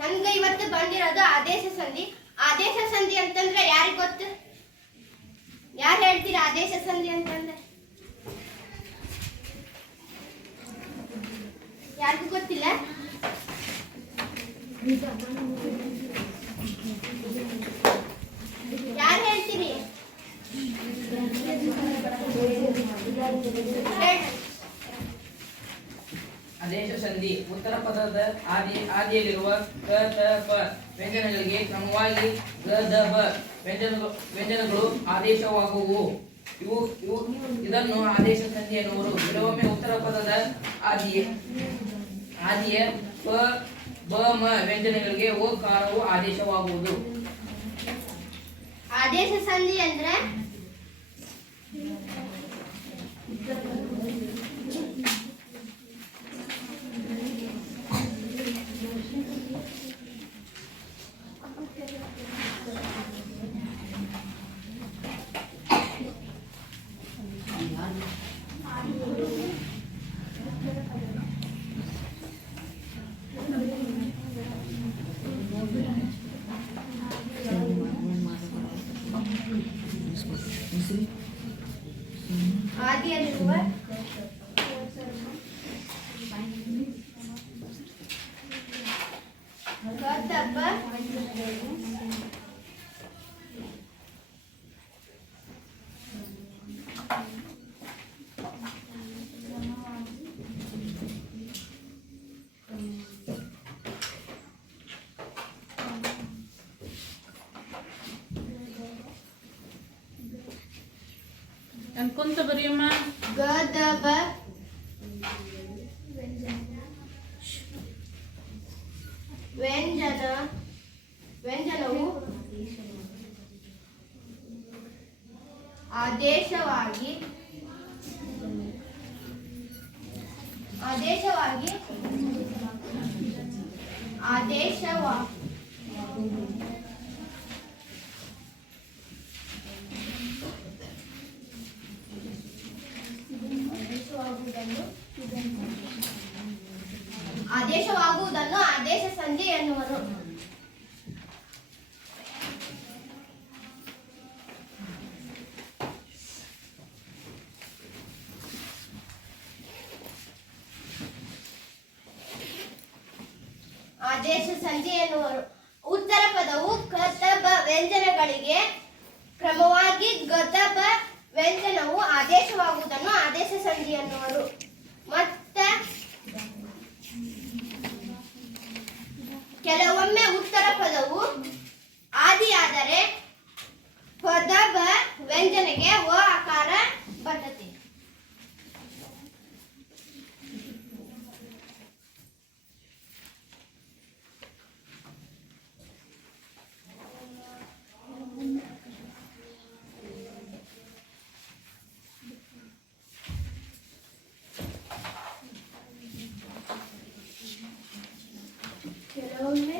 ನನ್ಗೆ ಇವತ್ತು ಬಂದಿರೋದು ಆದೇಶ ಸಂಧಿ. ಆದೇಶ ಸಂಧಿ ಅಂತಂದ್ರೆ ಯಾರಿಗ್ ಗೊತ್ತು? ಯಾರು ಹೇಳ್ತೀರಾ ಆದೇಶ ಸಂಧಿ ಅಂತಂದ್ರೆ? ಯಾರಿಗೂ ಗೊತ್ತಿಲ್ಲ? ಯಾರು ಹೇಳ್ತೀರಿ? ಆದೇಶ ಸಂಧಿ ಉತ್ತರ ಪದದ ಆದಿಯಲ್ಲಿರುವ ಕ ತ ಪ ವ್ಯಂಜನಗಳಿಗೆ ಕ್ರಮವಾಗಿ ಗ ದ ಬ ವ್ಯಂಜನಗಳು ಆದೇಶವಾಗುವು. ಇದನ್ನು ಆದೇಶ ಸಂಧಿ ಎನ್ನುವರು. ಕೆಲವೊಮ್ಮೆ ಉತ್ತರ ಪದದ ಆದಿಯ ಪ ಬ ಮ ವ್ಯಂಜನಗಳಿಗೆ ಓಕಾರವು ಆದೇಶವಾಗುವುದು. ಆದೇಶ ಸಂಧಿ ಅಂದ್ರೆ ಆದಿಯಲ್ಲಿರುವ ಕರ್ತಬ್ಬ ಅನ್ಕೊಂತ ಬರೆಯಮ್ಮ. ಗದಬ ವ್ಯಂಜನವು ಆದೇಶವಾಗಿ ಆದೇಶವಾಗಿ ಆದೇಶವಾ ಆದೇಶವಾಗುವುದನ್ನು ಆದೇಶ ಸಂಧಿ ಎನ್ನುವರು. ಆದೇಶ ಸಂಧಿ ಎನ್ನುವರು. ಉತ್ತರ ಪದವು ಕತಬ ವ್ಯಂಜನಗಳಿಗೆ ಕ್ರಮವಾಗಿ ಗತಬ ವ್ಯಂಜನವು ಆದೇಶವಾಗುವುದನ್ನು ಆದೇಶ ಸಂಧಿ ಎನ್ನುವರು. ಮತ್ತೆ ಕೆಲವೊಮ್ಮೆ ಉತ್ತರ ಪದವು ಆದಿಯಾದರೆ ಪದಬ ವ್ಯಂಜನೆಗೆ ವ ಆಕಾರ ಬರ್ತದೆ. ಕೆಲವೊಮ್ಮೆ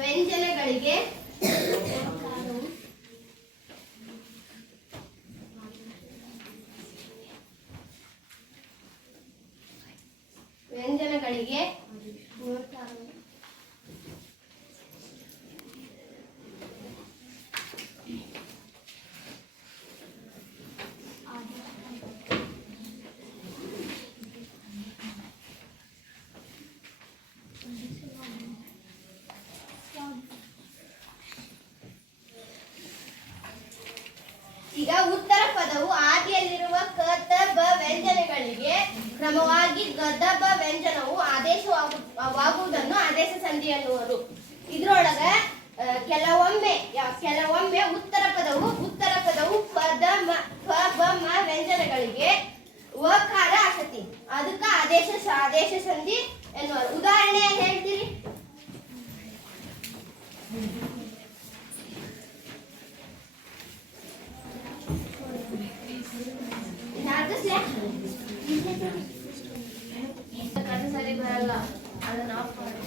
ವ್ಯಂಜನಗಳಿಗೆ ವ್ಯಂಜನಗಳಿಗೆ ಈಗ ಉತ್ತರ ಪದವು ಆದಿಯಲ್ಲಿರುವ ಕತಬ ವ್ಯಂಜನಗಳಿಗೆ ಕ್ರಮವಾಗಿ ಗದಬ ವ್ಯಂಜನವು ಆದೇಶವಾಗುವುದನ್ನು ಆದೇಶ ಸಂಧಿ ಎನ್ನುವರು. ಇದ್ರೊಳಗ ಕೆಲವೊಮ್ಮೆ ಉತ್ತರ ಪದವು ಪದ ಮ ವ್ಯಂಜನಗಳಿಗೆ ವಕಾರ ಆಸತಿ, ಅದಕ್ಕೆ ಆದೇಶ ಸಂಧಿ ಎನ್ನುವರು. ಉದಾಹರಣೆ ಹೇಳ್ತೀರಿ? ಸರಿ ಬರಲ್ಲ, ಅದನ್ನ ಆಫ್ ಮಾಡಿ.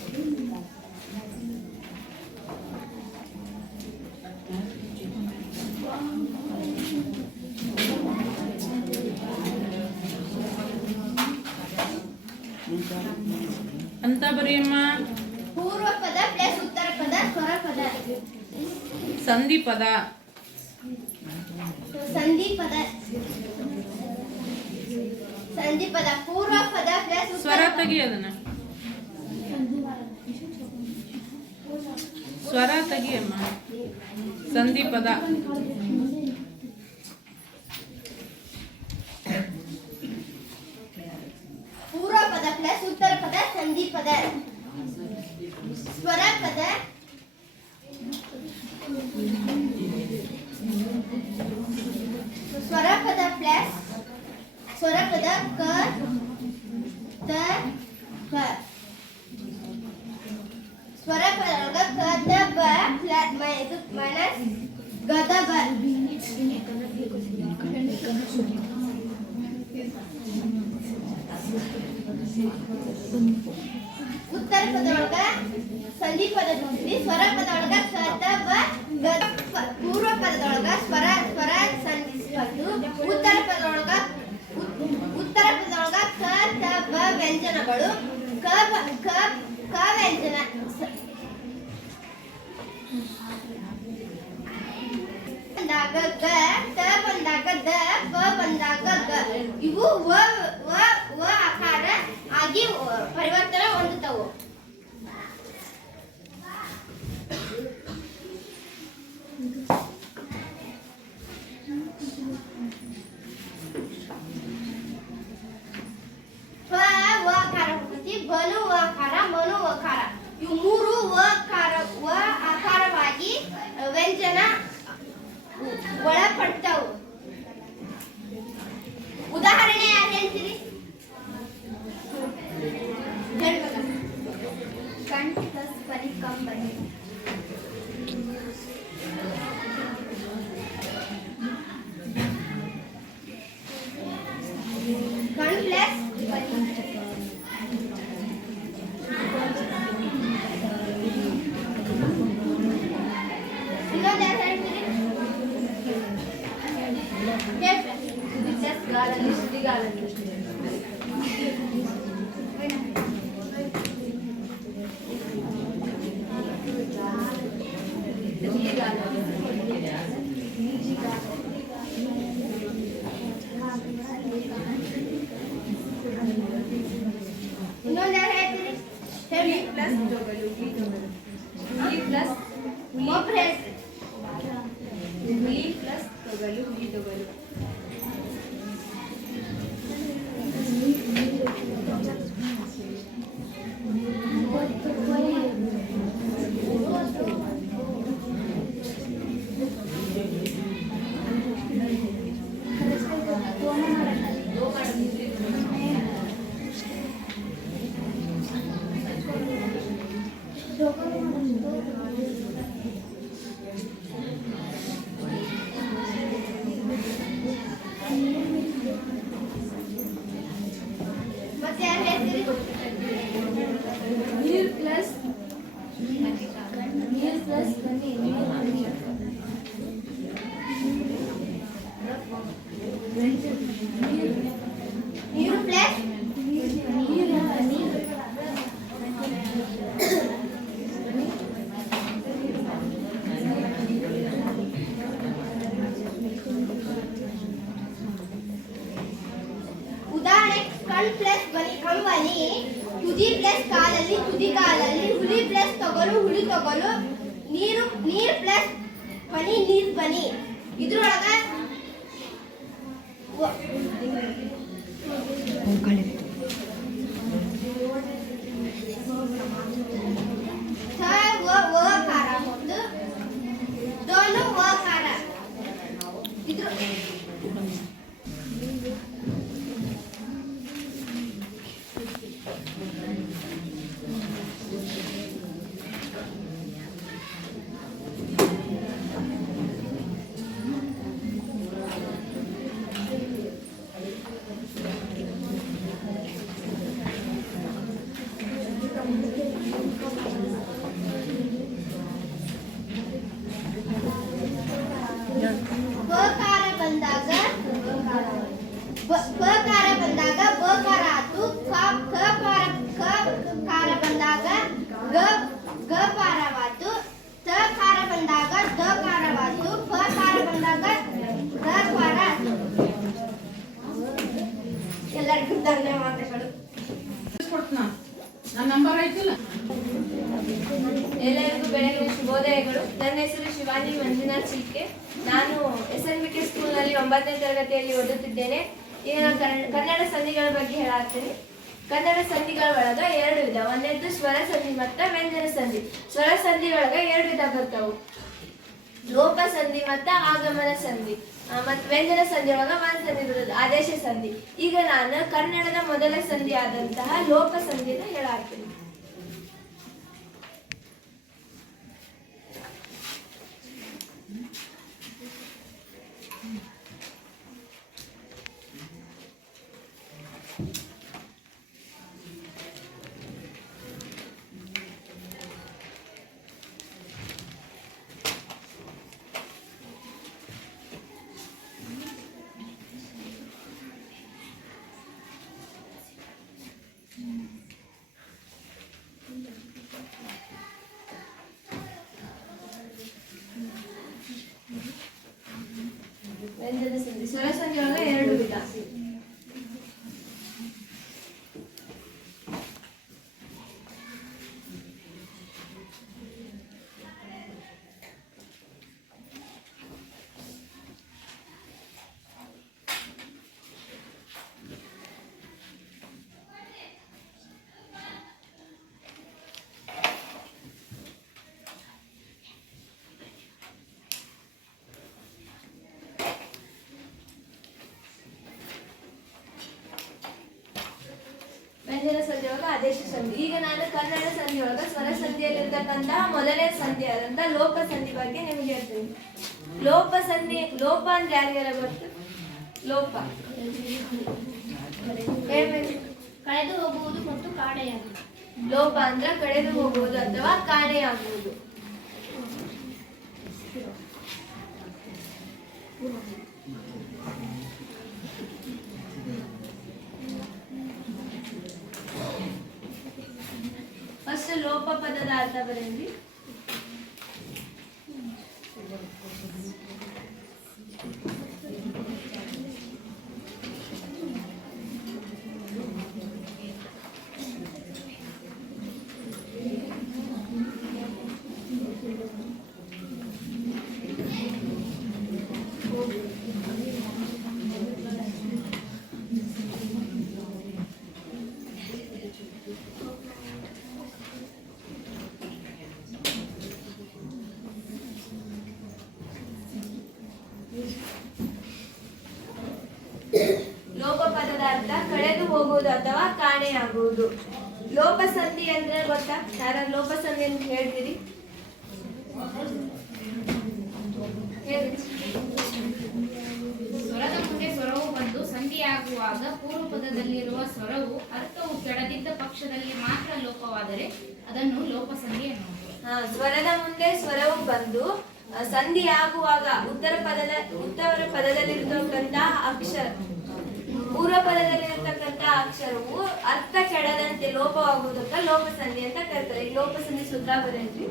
ಅಂತ ಬರೆಯಮ್ಮ. ಪೂರ್ವ ಪದ ಪ್ಲಸ್ ಉತ್ತರ ಪದ ಸ್ವರ ಪದ. ಸಂಧಿ ಪದ. ಸಂಧಿ ಪದ. ಸಂಧಿ ಪದ ಪೂರ್ವ ಪದ ಪ್ಲಸ್ ಸ್ವರ ತೆಗಿ, ಅದನ್ನ ಸ್ವರ ತೆಗಿಯಮ್ಮ. ಸಂಧಿ ಪದ. ಪೂರ್ವ ಪದ ಪ್ಲಸ್ ಉತ್ತರ ಪದ ಸಂಧಿ ಪದ. ಸ್ವರ ಪದ ಸ್ವರ ಪದ ಪ್ಲಸ್ ಸ್ವರ ಪದ ಕ ತ ಕ. ಸ್ವರ ಪದ ಗದಬ ಇದು ಮೈನಸ್ ಗದಬ. ಉತ್ತರ ಪದೊಳಗ ಸಂಧಿ ಪದ ಜೊತೆ ಸ್ವರ ಪದೊಳಗ ಕದಬ ಗದ. ಪೂರ್ವ ಪದದೊಳಗ ಸ್ವರ ಸಂಧಿಸ್ಕೊಂಡು ಉತ್ತರ ಪದದೊಳಗ ಕ ತ ಬ ವ್ಯಂಜನಗಳು ಕ ವ್ಯಂಜನ ಬಂದಾಗ ಗ, ತ ಬಂದಾಗ ದ, ಬ ಬಂದಾಗ ಗ. ಇವು ವ ಆಕಾರ ಆಗಿ ವ್ಯಂಜನ ಒಳಪಡ್ತಾವು. ಉದಾಹರಣೆ ಯಾರು ಹೇಳ್ತೀರಿ? ಹೇಳ್ಬೋದಾ? ಕಣ್ ಪ್ಲಸ್ ಬನಿ ಕಂ ಬನಿ. ಕಣ್ ಪ್ಲಸ್ ಇನ್ನೊಂದು ಯಾರು ಹೇಳ್ತೀರಿ? ಗಾಳಲ್ಲಿ ಸುದಿಗಾಳಲ್ಲಿ. ಇನ್ನೊಂದು ಯಾರು ಹೇಳ್ತೀರಿ? ಹೇಳಿ. ಒಬ್ರು ಹೇಳ್ತೀರಿ. ಮತ್ತೆ ಯಾರು ಹೇಳ್ತೀರಿ? ನೀರ್ ಪ್ಲಸ್ ಬನ್ನಿ. ನೀರು ಪ್ಲಸ್ ಉದಾಹರಣೆ ಕಣ್ ಪ್ಲಸ್ ಬನಿ ಕಂಬನಿ, ತುದಿ ಪ್ಲಸ್ ಕಾಲಲ್ಲಿ ತುದಿ ಕಾಲಲ್ಲಿ, ಹುಲಿ ಪ್ಲಸ್ ತೊಗಲು ಹುಲಿ ತೊಗಲು, ನೀರು ಪ್ಲಸ್ ಬನಿ ನೀರ್ ಬನಿ. ಇದ್ರೊಳಗ ಕಾರ ಒಂದು ದೋನು ಕಾರ. ಇದ್ರ ಬಕಾರ ಬಂದಾಗ ಬಕಾರ ಆತು. ಕಾರ ಬಂದಾಗ ಗಪಾರವಾತು. ಕಾರ ಬಂದಾಗ ದಕಾರವಾತು. ಕಾರ ಬಂದಾಗ ದಕಾರ ಆತು. ಎಲ್ಲರಿಗೂ ಧನ್ಯವಾದಗಳು. ನನ್ನ ನಂಬರ್ ಐತಿಲ್ಲ. ಎಲ್ಲರಿಗೂ ಬೆಳಗಿನ ಶುಭೋದಯಗಳು. ನನ್ನ ಹೆಸರು ಶಿವಾನಿ ಮಂಜುನಾಥ್ ಚಿಲ್ಕೆ. ನಾನು SNBK ಸ್ಕೂಲ್ನಲ್ಲಿ 9ನೇ ತರಗತಿಯಲ್ಲಿ ಓದುತ್ತಿದ್ದೇನೆ. ಈಗ ನಾನು ಕನ್ನಡ ಸಂಧಿಗಳ ಬಗ್ಗೆ ಹೇಳಾಕ್ತೀನಿ. ಕನ್ನಡ ಸಂಧಿಗಳ ಒಳಗ 2 ವಿಧ. ಒಂದನೇದ್ದು ಸ್ವರ ಸಂಧಿ ಮತ್ತು ವ್ಯಂಜನ ಸಂಧಿ. ಸ್ವರ ಸಂಧಿ ಒಳಗ 2 ವಿಧ ಬರ್ತಾವು, ಲೋಪ ಸಂಧಿ ಮತ್ತು ಆಗಮನ ಸಂಧಿ. ಮತ್ತು ವ್ಯಂಜನ ಸಂಧಿ ಒಳಗ 1 ಸಂಧಿ ಬರ್ತದೆ, ಆದೇಶ ಸಂಧಿ. ಈಗ ನಾನು ಕನ್ನಡದ ಮೊದಲ ಸಂಧಿ ಆದಂತಹ ಲೋಪ ಸಂಧಿನ ಹೇಳಾಕ್ತೀನಿ. ವ್ಯಂಜನ ಸಂಧಿ. ಸ್ವರ ಸಂಧಿ ಒಳಗ 2 ವಿಧ. ವ್ಯಂಜನ ಸಂಧಿ ಒಳಗ ಆದೇಶ ಸಂಧಿ. ಈಗ ನಾನು ಕನ್ನಡ ಸಂಧಿ ಒಳಗ ಸ್ವರ ಸಂಧಿಯಲ್ಲಿರ್ತಕ್ಕಂತಹ ಮೊದಲನೇ ಸಂಧಿ ಆದಂತ ಲೋಪ ಸಂಧಿ ಬಗ್ಗೆ ನಿಮ್ಗೆ ಹೇಳ್ತೀನಿ. ಲೋಪ ಸಂಧಿ, ಲೋಪ ಅಂದ್ರೆ ಯಾರಿಗೆಲ್ಲ ಗೊತ್ತು? ಲೋಪ ಹೇಳ್ಬೇಕು. ಕಳೆದು ಹೋಗುವುದು ಮತ್ತು ಕಾಣೆಯಾಗುವುದು. ಲೋಪ ಅಂದ್ರೆ ಕಳೆದು ಹೋಗುವುದು ಅಥವಾ ಕಾಣೆಯಾಗುವುದು. ಫಸ್ಟ್ ಲೋಪ ಪದದ ಅರ್ಥ ಬರೆಯಿರಿ. ಲೋಪ ಪದದ ಅರ್ಥ ಕಳೆದು ಹೋಗುವುದು ಅಥವಾ ಕಾಣೆಯಾಗುವುದು. ಲೋಪ ಸಂಧಿ ಅಂದ್ರೆ ಗೊತ್ತಾ? ಯಾರ ಲೋಪ ಸಂಧಿ ಅಂತ ಹೇಳ್ತೀರಿ? ಹೇಳಿ. ಸ್ವರದ ಮುಂದೆ ಸ್ವರವು ಬಂದು ಸಂಧಿಯಾಗುವಾಗ ಪೂರ್ವ ಪದದಲ್ಲಿರುವ ಸ್ವರವು ಅರ್ಥವು ಕೆಡದಿದ್ದ ಪಕ್ಷದಲ್ಲಿ ಮಾತ್ರ ಲೋಪವಾದರೆ ಅದನ್ನು ಲೋಪಸಂಧಿ ಎನ್ನುವುದು. ಸ್ವರದ ಮುಂದೆ ಸ್ವರವು ಬಂದು ಸಂಧಿಯಾಗುವಾಗ ಉತ್ತರ ಪದದಲ್ಲಿರ್ತಕ್ಕಂತಹ ಅಕ್ಷರ, ಪೂರ್ವ ಪದದಲ್ಲಿರ್ತಕ್ಕಂತಹ ಅಕ್ಷರವು ಅರ್ಥ ಕೆಡದಂತೆ ಲೋಪವಾಗುವುದಕ್ಕ ಲೋಪ ಸಂಧಿ ಅಂತ ಕರೀತಾರೆ. ಈ ಲೋಪ ಸಂಧಿ ಸೂತ್ರ ಬರೆಯಿರಿ.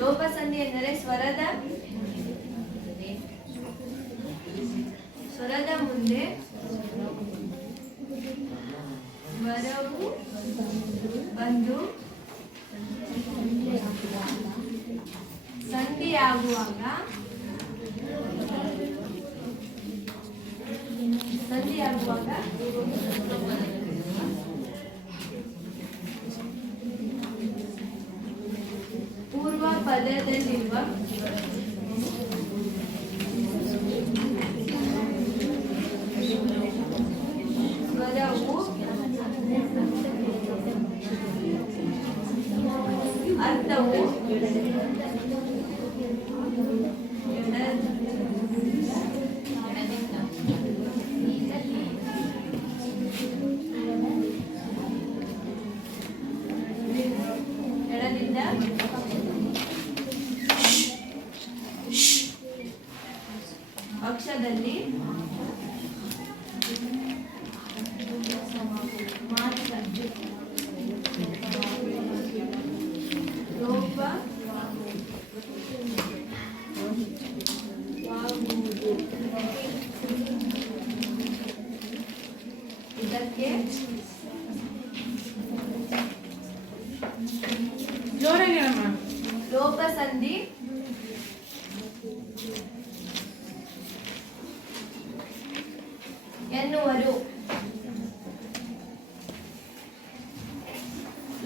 ಲೋಪ ಸಂಧಿ ಎಂದರೆ ಸ್ವರದ ಮುಂದೆ ಸ್ವರವು ಬಂದು ಸಂಧಿಯಾಗುವಾಗ ಪೂರ್ವ ಪದದಲ್ಲಿರುವ ಸ್ವರವು ಅರ್ಥವು ಎಡದಿಂದ ಪಕ್ಷದಲ್ಲಿ ಮಾತ್ರ ಲೋಪವಾಗುವುದು. ಇದಕ್ಕೆ ಜೋರಾಗಿ ಹೇಳಮ್ಮ. ಲೋಪ ಸಂಧಿ ಎನ್ನುವರು.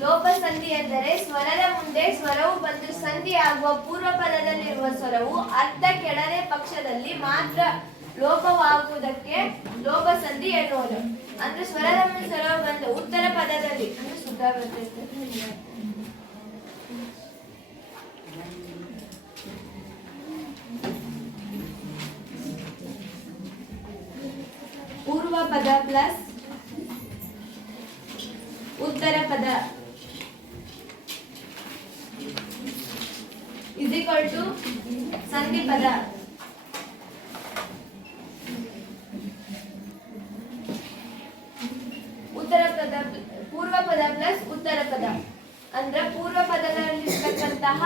ಲೋಪ ಸಂಧಿ ಎಂದರೆ ಸ್ವರದ ಮುಂದೆ ಸ್ವರವು ಬಂದು ಸಂಧಿಯಾಗುವ ಪೂರ್ವ ಪದದಲ್ಲಿರುವ ಸ್ವರವು ಅರ್ಥ ಕೆಡದೆ ಪಕ್ಷದಲ್ಲಿ ಮಾತ್ರ ಲೋಪವಾಗುವುದಕ್ಕೆ ಲೋಪ ಸಂಧಿ ಎನ್ನುವರು. ಅಂದ್ರೆ ಸ್ವರದ ಮುಂದೆ ಸ್ವರವು ಬಂದು ಉತ್ತರ ಪದದಲ್ಲಿ ಅಂದ್ರೆ ಶುದ್ಧ ಬರ್ತೈತೆ. ಪೂರ್ವ ಪದ ಪ್ಲಸ್ ಉತ್ತರ ಪದ ಇಸ್ ಈಕ್ವಲ್ ಟು ಸಂಧಿ ಪದ. ಪೂರ್ವ ಪದ ಪ್ಲಸ್ ಉತ್ತರ ಪದ ಅಂದ್ರೆ ಪೂರ್ವ ಪದದಲ್ಲಿರ್ತಕ್ಕಂತಹ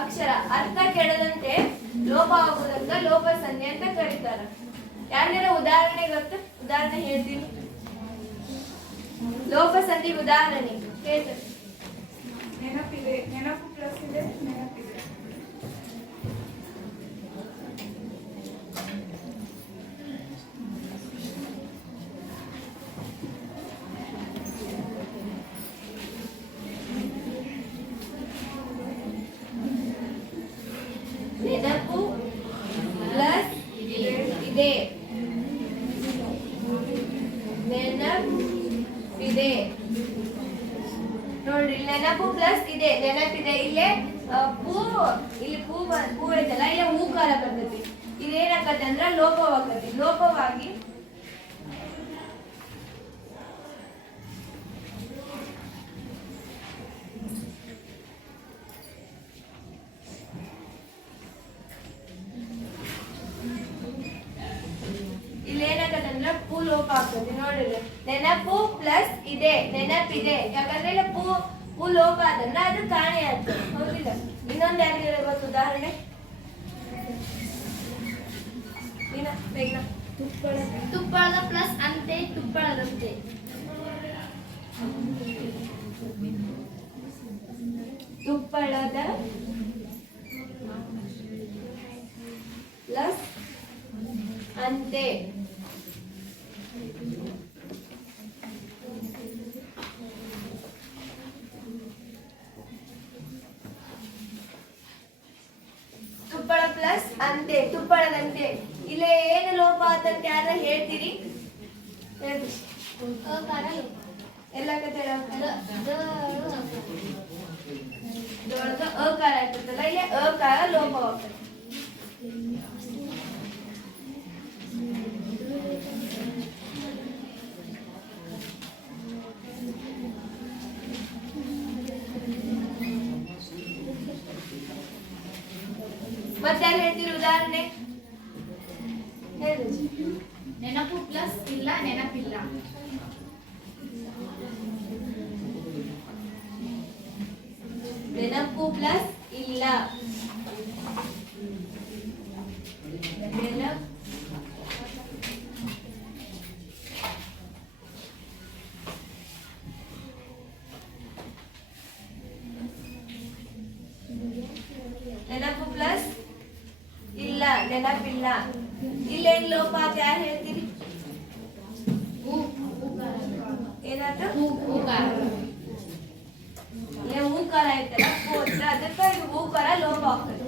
ಅಕ್ಷರ ಅರ್ಥ ಕೆಡದಂತೆ ಲೋಪ ಆಗುವುದಕ್ಕ ಲೋಪ ಸಂಧಿ ಅಂತ ಕರೀತಾರೆ. ಯಾರ್ಯಾರ ಉದಾಹರಣೆ ಗೊತ್ತ? ಉದಾಹರಣೆ ಹೇಳ್ತೀನಿ. ಲೋಪ ಸಂಧಿ ಉದಾಹರಣೆ ಹೇಳ್ತಾರೆ. ನೆನಪಿದೆ, ನೆನಪು ಪ್ಲಸ್ ಇದೆ, ನೆನಪಿದೆ. ಇದೆ. ನೋಡ್ರಿ ಇಲ್ಲಿ ನೆನಪು ಪ್ಲಸ್ ಇದೆ, ನೆನಪಿದೆ. ಇಲ್ಲೇ ಪೂ, ಇಲ್ಲಿ ಪೂ ಐತಲ್ಲ, ಇಲ್ಲೇ ಹೂಕಾರ ಬರ್ತೈತಿ. ಇದೇನಾಗತ್ತೆ ಅಂದ್ರ ಲೋಪವಾಗತಿ. ಲೋಪವಾಗಿ ಇಲ್ಲೇನಾಗತ್ತಂದ್ರ ಪೂ ಲೋಪ ಆಗ್ತದೆ. ನೋಡ್ರಿ ನೆನಪು ಪ್ಲಸ್ ಇದೆ, ನೆನಪಿದೆ. ಯಾಕಂದ್ರೆ ಇಲ್ಲ ಪೂ ಲೋಪ ಆದಂದ್ರ ಅದು ಕಾಣೆ ಆಗ್ತದೆ, ಹೌದಿಲ್ಲ? ಇನ್ನೊಂದು ಯಾರಿಗಾರ ಗೊತ್ತು ಉದಾಹರಣೆ? ತುಪ್ಪಳದ ಪ್ಲಸ್ ಅಂತೆ ತುಪ್ಪಳದಂತೆ. ತುಪ್ಪಳದ ಪ್ಲಸ್ ಅಂತೆ. ತುಪ್ಪಳ ಪ್ಲಸ್ ಅಂತೆ, ತುಪ್ಪಳದಂತೆ. ಇಲ್ಲೇ ಏನು ಲೋಪ ಆತಂತ ಯಾರ ಹೇಳ್ತೀರಿ? ಹೇಳ್ರಿ. ಎಲ್ಲ ಕತೆ ದೊಡ್ಡದು ಅಕಾರ ಆಗ್ತದಲ್ಲ, ಇಲ್ಲಿ ಅಕಾರ ಲೋಪವಾಗ್ತದೆ. ಮತ್ತೆ ಯಾರು ಹೇಳ್ತೀರಿ ಉದಾಹರಣೆ? ಹೇಳಿ. ನೆನಪು ಪ್ಲಸ್ ಇಲ್ಲ ನೆನಪಿಲ್ಲ. ನೆನಪು ಪ್ಲಸ್ ಇಲ್ಲ. ನೆನಪು ಪ್ಲಸ್ ಇಲ್ಲ, ನೆನಪಿಲ್ಲ. ಇಲ್ಲೇನ್ ಲೋಪ ಅಂತ ಯಾರು ಹೇಳ್ತೀರಿ? ಏನಾದ್ರು ಇಲ್ಲೇ ಹೂಕಾರ ಐತಲ್ಲ, ಹೂತ್ರ, ಅದಕ್ಕೆ ಇದು ಹೂಕಾರ ಲೋಪ ಆಗ್ತದೆ.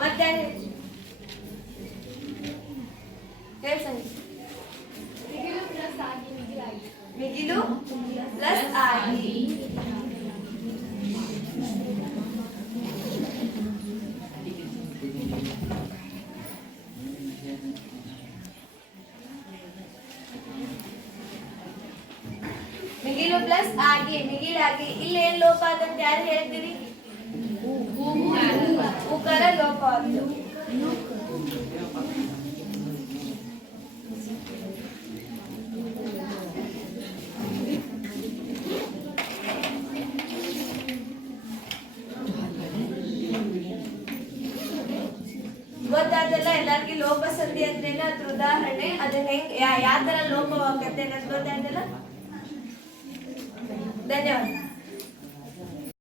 ಮತ್ತೆ ಹೇಳ್ಸಂಗಿ. ಮಿಗಿಲು ಪ್ಲಸ್ ಆಗಿ. ಮಿಗಿಲು ಪ್ಲಸ್ ಆಗಿ, ಮಿಗಿಲಾಗಿ. ಇಲ್ಲಿ ಏನ್ ಲೋಪ ಆದಂತ ಯಾರು ಹೇಳ್ತೀರಿ? ಉಕಾರ ಲೋಪ ಆಯ್ತು. ಗೊತ್ತಾದಲ್ಲ ಎಲ್ಲರಿಗೂ ಲೋಪ ಸಂಧಿ ಅಂದ್ರೇನು, ಅದ್ರ ಉದಾಹರಣೆ, ಅದನ್ನ ಹೆಂಗ್ ಯಾವ ತರ ಲೋಪವಾಗತ್ತೆ ಅನ್ನೋದು ಗೊತ್ತಾಯ್ತಲ್ಲ. ಧನ್ಯವಾದ.